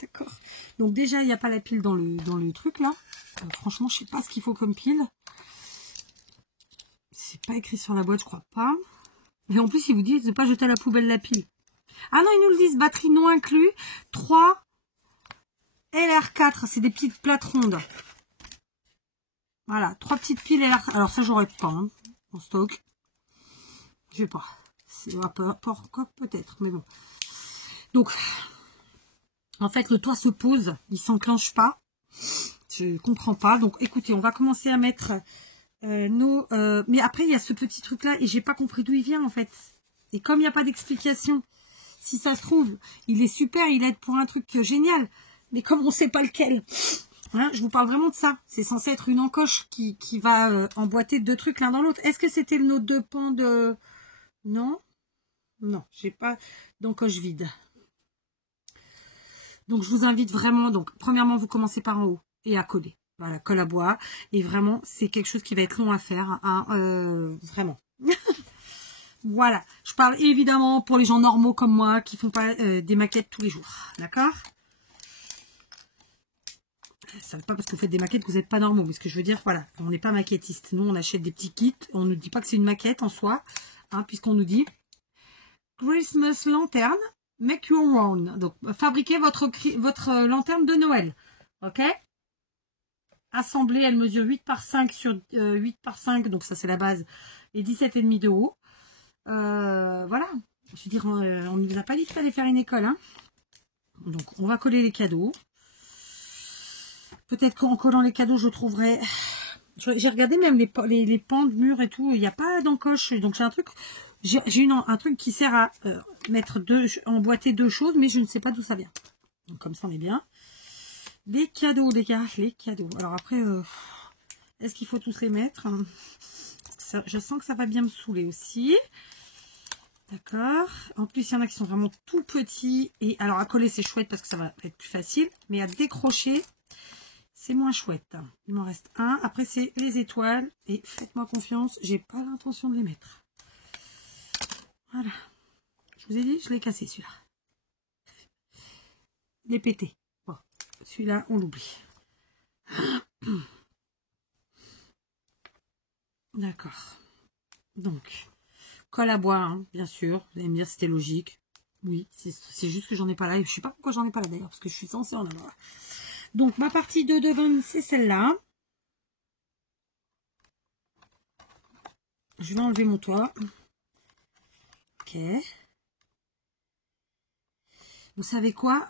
D'accord. Donc déjà, il n'y a pas la pile dans le truc là. Franchement, je sais pas ce qu'il faut comme pile. C'est pas écrit sur la boîte, je crois pas. Et en plus, ils vous disent de pas jeter à la poubelle la pile. Ah non, ils nous le disent, batterie non inclus. 3 LR4, c'est des petites plates rondes. Voilà, 3 petites piles LR4. Alors ça, j'aurais pas hein, en stock. Je sais pas. C'est pourquoi peut-être, mais bon. Donc, en fait, le toit se pose, il s'enclenche pas. Je comprends pas. Donc, écoutez, on va commencer à mettre mais après, il y a ce petit truc-là et j'ai pas compris d'où il vient, en fait. Et comme il n'y a pas d'explication, si ça se trouve, il est super, il aide pour un truc génial. Mais comme on ne sait pas lequel, hein, je vous parle vraiment de ça. C'est censé être une encoche qui va emboîter 2 trucs l'un dans l'autre. Est-ce que c'était nos 2 pans de... Non. Non, j'ai pas d'encoche vide. Donc, je vous invite vraiment... Donc, premièrement, vous commencez par en haut et à coller. Voilà, colle à bois. Et vraiment, c'est quelque chose qui va être long à faire. Hein, vraiment. Voilà. Je parle évidemment pour les gens normaux comme moi qui font pas des maquettes tous les jours. D'accord? Ça ne veut pas parce que vous faites des maquettes que vous n'êtes pas normaux. Mais ce que je veux dire, voilà. On n'est pas maquettiste. Nous, on achète des petits kits. On ne nous dit pas que c'est une maquette en soi. Hein, puisqu'on nous dit Christmas lantern, make your own. Donc, fabriquez votre lanterne de Noël. Ok? Assemblée, elle mesure 8 par 5 sur 8 par 5, donc ça c'est la base, et 17,5 de haut. Voilà, je veux dire, on ne nous a pas dit qu'il fallait faire une école. Hein. Donc on va coller les cadeaux. Peut-être qu'en collant les cadeaux, je trouverai... J'ai regardé même les pans de mur et tout, il n'y a pas d'encoche. Donc j'ai un truc, un truc qui sert à emboîter 2 choses, mais je ne sais pas d'où ça vient. Donc comme ça on est bien. Les cadeaux, les gars, les cadeaux. Alors après, est-ce qu'il faut tous les mettre? Je sens que ça va bien me saouler aussi. D'accord. En plus, il y en a qui sont vraiment tout petits. Et alors, à coller, c'est chouette parce que ça va être plus facile. Mais à décrocher, c'est moins chouette. Il m'en reste un. Après, c'est les étoiles. Et faites-moi confiance, j'ai pas l'intention de les mettre. Voilà. Je vous ai dit, je l'ai cassé, celui-là. Il est pété. Bon, celui-là, on l'oublie. D'accord. Donc, colle à bois, hein, bien sûr. Vous allez me dire c'était logique. Oui, c'est juste que j'en ai pas là. Et je sais pas pourquoi j'en ai pas là d'ailleurs, parce que je suis censée en avoir. Donc, ma partie de devant, c'est celle-là. Je vais enlever mon toit. Ok. Ok. Vous savez quoi,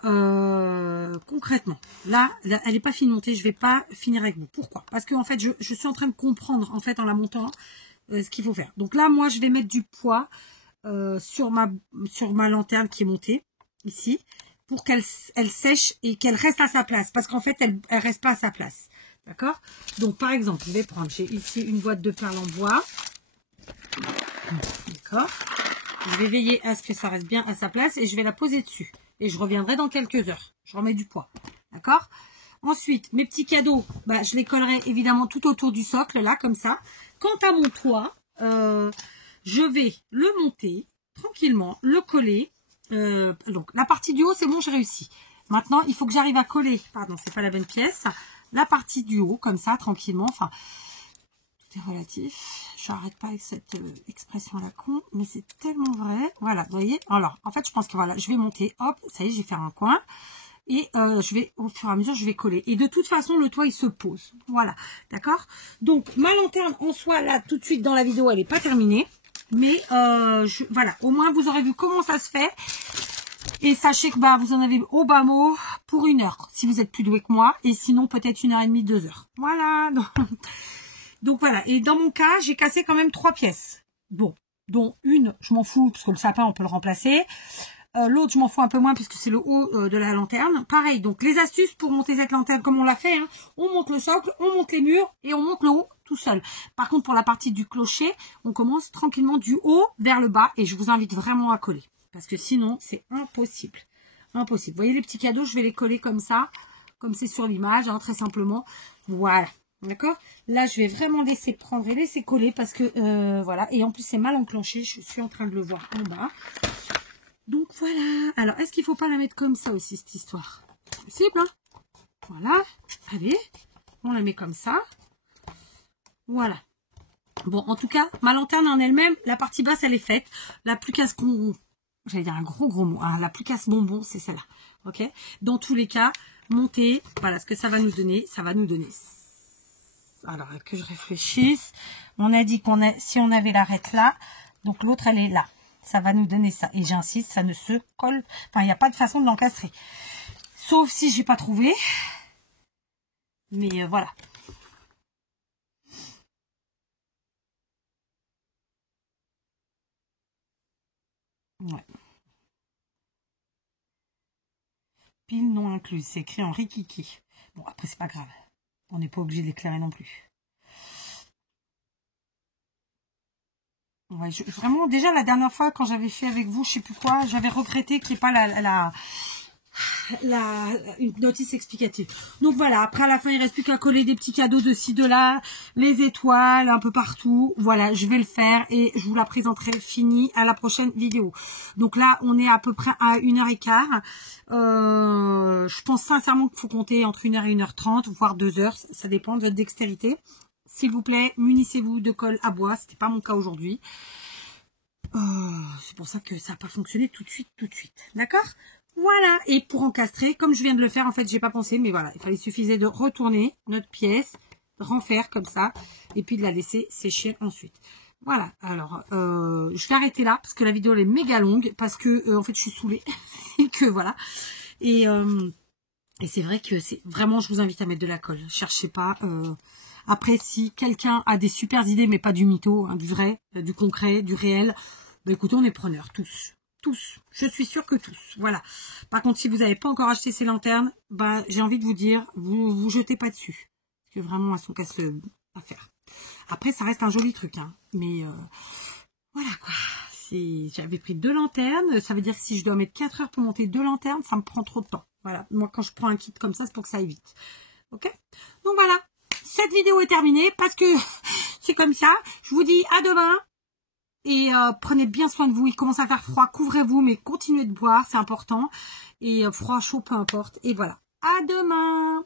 concrètement, là, elle n'est pas finie de monter, je vais pas finir avec vous. Pourquoi? Parce que en fait, je suis en train de comprendre, en fait, en la montant, ce qu'il faut faire. Donc là, moi, je vais mettre du poids sur ma lanterne qui est montée, ici, pour qu'elle sèche et qu'elle reste à sa place. Parce qu'en fait, elle reste pas à sa place. D'accord? Donc, par exemple, je vais prendre, j'ai ici une boîte de perles en bois. D'accord? Je vais veiller à ce que ça reste bien à sa place et je vais la poser dessus. Et je reviendrai dans quelques heures. Je remets du poids. D'accord? Ensuite, mes petits cadeaux, bah, je les collerai évidemment tout autour du socle, là, comme ça. Quant à mon toit, je vais le monter tranquillement, le coller. Donc, la partie du haut, c'est bon, j'ai réussi. Maintenant, il faut que j'arrive à coller. Pardon, c'est pas la bonne pièce. La partie du haut, comme ça, tranquillement. Enfin, tout est relatif. J'arrête pas avec cette expression la con, mais c'est tellement vrai. Voilà, vous voyez. Alors, en fait, je pense que voilà, je vais monter. Hop, ça y est, j'ai fait un coin. Et je vais, au fur et à mesure, je vais coller. Et de toute façon, le toit, il se pose. Voilà, d'accord? Donc, ma lanterne, en soi, là, tout de suite, dans la vidéo, elle n'est pas terminée. Mais, voilà, au moins, vous aurez vu comment ça se fait. Et sachez que bah, vous en avez au bas mot pour 1 heure, si vous êtes plus doué que moi. Et sinon, peut-être 1h30, 2 heures. Voilà, donc voilà. Et dans mon cas, j'ai cassé quand même 3 pièces. Bon, dont une, je m'en fous, parce que le sapin, on peut le remplacer. L'autre, je m'en fous un peu moins puisque c'est le haut de la lanterne. Pareil, donc les astuces pour monter cette lanterne comme on l'a fait, hein, on monte le socle, on monte les murs et on monte le haut tout seul. Par contre, pour la partie du clocher, on commence tranquillement du haut vers le bas et je vous invite vraiment à coller. Parce que sinon, c'est impossible. Impossible. Vous voyez les petits cadeaux, je vais les coller comme ça, comme c'est sur l'image, hein, très simplement. Voilà. D'accord? Là, je vais vraiment laisser prendre et laisser coller parce que, voilà. Et en plus, c'est mal enclenché. Je suis en train de le voir en bas. Donc voilà. Alors, est-ce qu'il ne faut pas la mettre comme ça aussi, cette histoire? C'est possible, hein? Voilà. Allez, on la met comme ça. Voilà. Bon, en tout cas, ma lanterne en elle-même, la partie basse, elle est faite. La plus casse j'allais dire un gros mot. Hein, la plus casse bonbon, c'est celle-là. Ok? Dans tous les cas, monter. Voilà ce que ça va nous donner. Ça va nous donner. Alors, que je réfléchisse. On a dit qu'on a, si on avait l'arête là, donc l'autre, elle est là. Ça va nous donner ça. Et j'insiste, ça ne se colle. Enfin, il n'y a pas de façon de l'encastrer. Sauf si j'ai pas trouvé. Mais voilà. Ouais. Pile non incluse. C'est écrit en rikiki. Bon, après, c'est pas grave. On n'est pas obligé de l'éclairer non plus. Ouais, vraiment, déjà, la dernière fois, quand j'avais fait avec vous, je sais plus quoi, j'avais regretté qu'il n'y ait pas une notice explicative. Donc voilà, après à la fin il reste plus qu'à coller des petits cadeaux de ci de là, les étoiles un peu partout. Voilà, je vais le faire et je vous la présenterai finie à la prochaine vidéo. Donc là on est à peu près à 1h15. Je pense sincèrement qu'il faut compter entre 1h et 1h30, voire 2 heures, ça dépend de votre dextérité. S'il vous plaît, munissez-vous de colle à bois, c'était pas mon cas aujourd'hui. C'est pour ça que ça n'a pas fonctionné tout de suite. D'accord? Voilà, et pour encastrer, comme je viens de le faire, en fait, j'ai pas pensé, mais voilà, il suffisait de retourner notre pièce, refaire comme ça, et puis de la laisser sécher ensuite. Voilà, alors, je vais arrêter là, parce que la vidéo, elle est méga longue, parce que, en fait, je suis saoulée, et que, voilà, et c'est vrai que c'est vraiment, je vous invite à mettre de la colle, cherchez pas, après, si quelqu'un a des super idées, mais pas du mytho, hein, du vrai, du concret, du réel, bah écoutez, on est preneurs, tous. Tous, je suis sûre que tous, voilà. Par contre, si vous n'avez pas encore acheté ces lanternes, bah, j'ai envie de vous dire, vous jetez pas dessus. Parce que vraiment, elles sont casse à faire. Après, ça reste un joli truc, hein. Mais voilà quoi. Si j'avais pris 2 lanternes, ça veut dire que si je dois mettre 4 heures pour monter 2 lanternes, ça me prend trop de temps. Voilà. Moi, quand je prends un kit comme ça, c'est pour que ça aille vite. Ok? Donc voilà. Cette vidéo est terminée parce que c'est comme ça. Je vous dis à demain. Et prenez bien soin de vous. Il commence à faire froid. Couvrez-vous, mais continuez de boire. C'est important. Et froid, chaud, peu importe. Et voilà. À demain.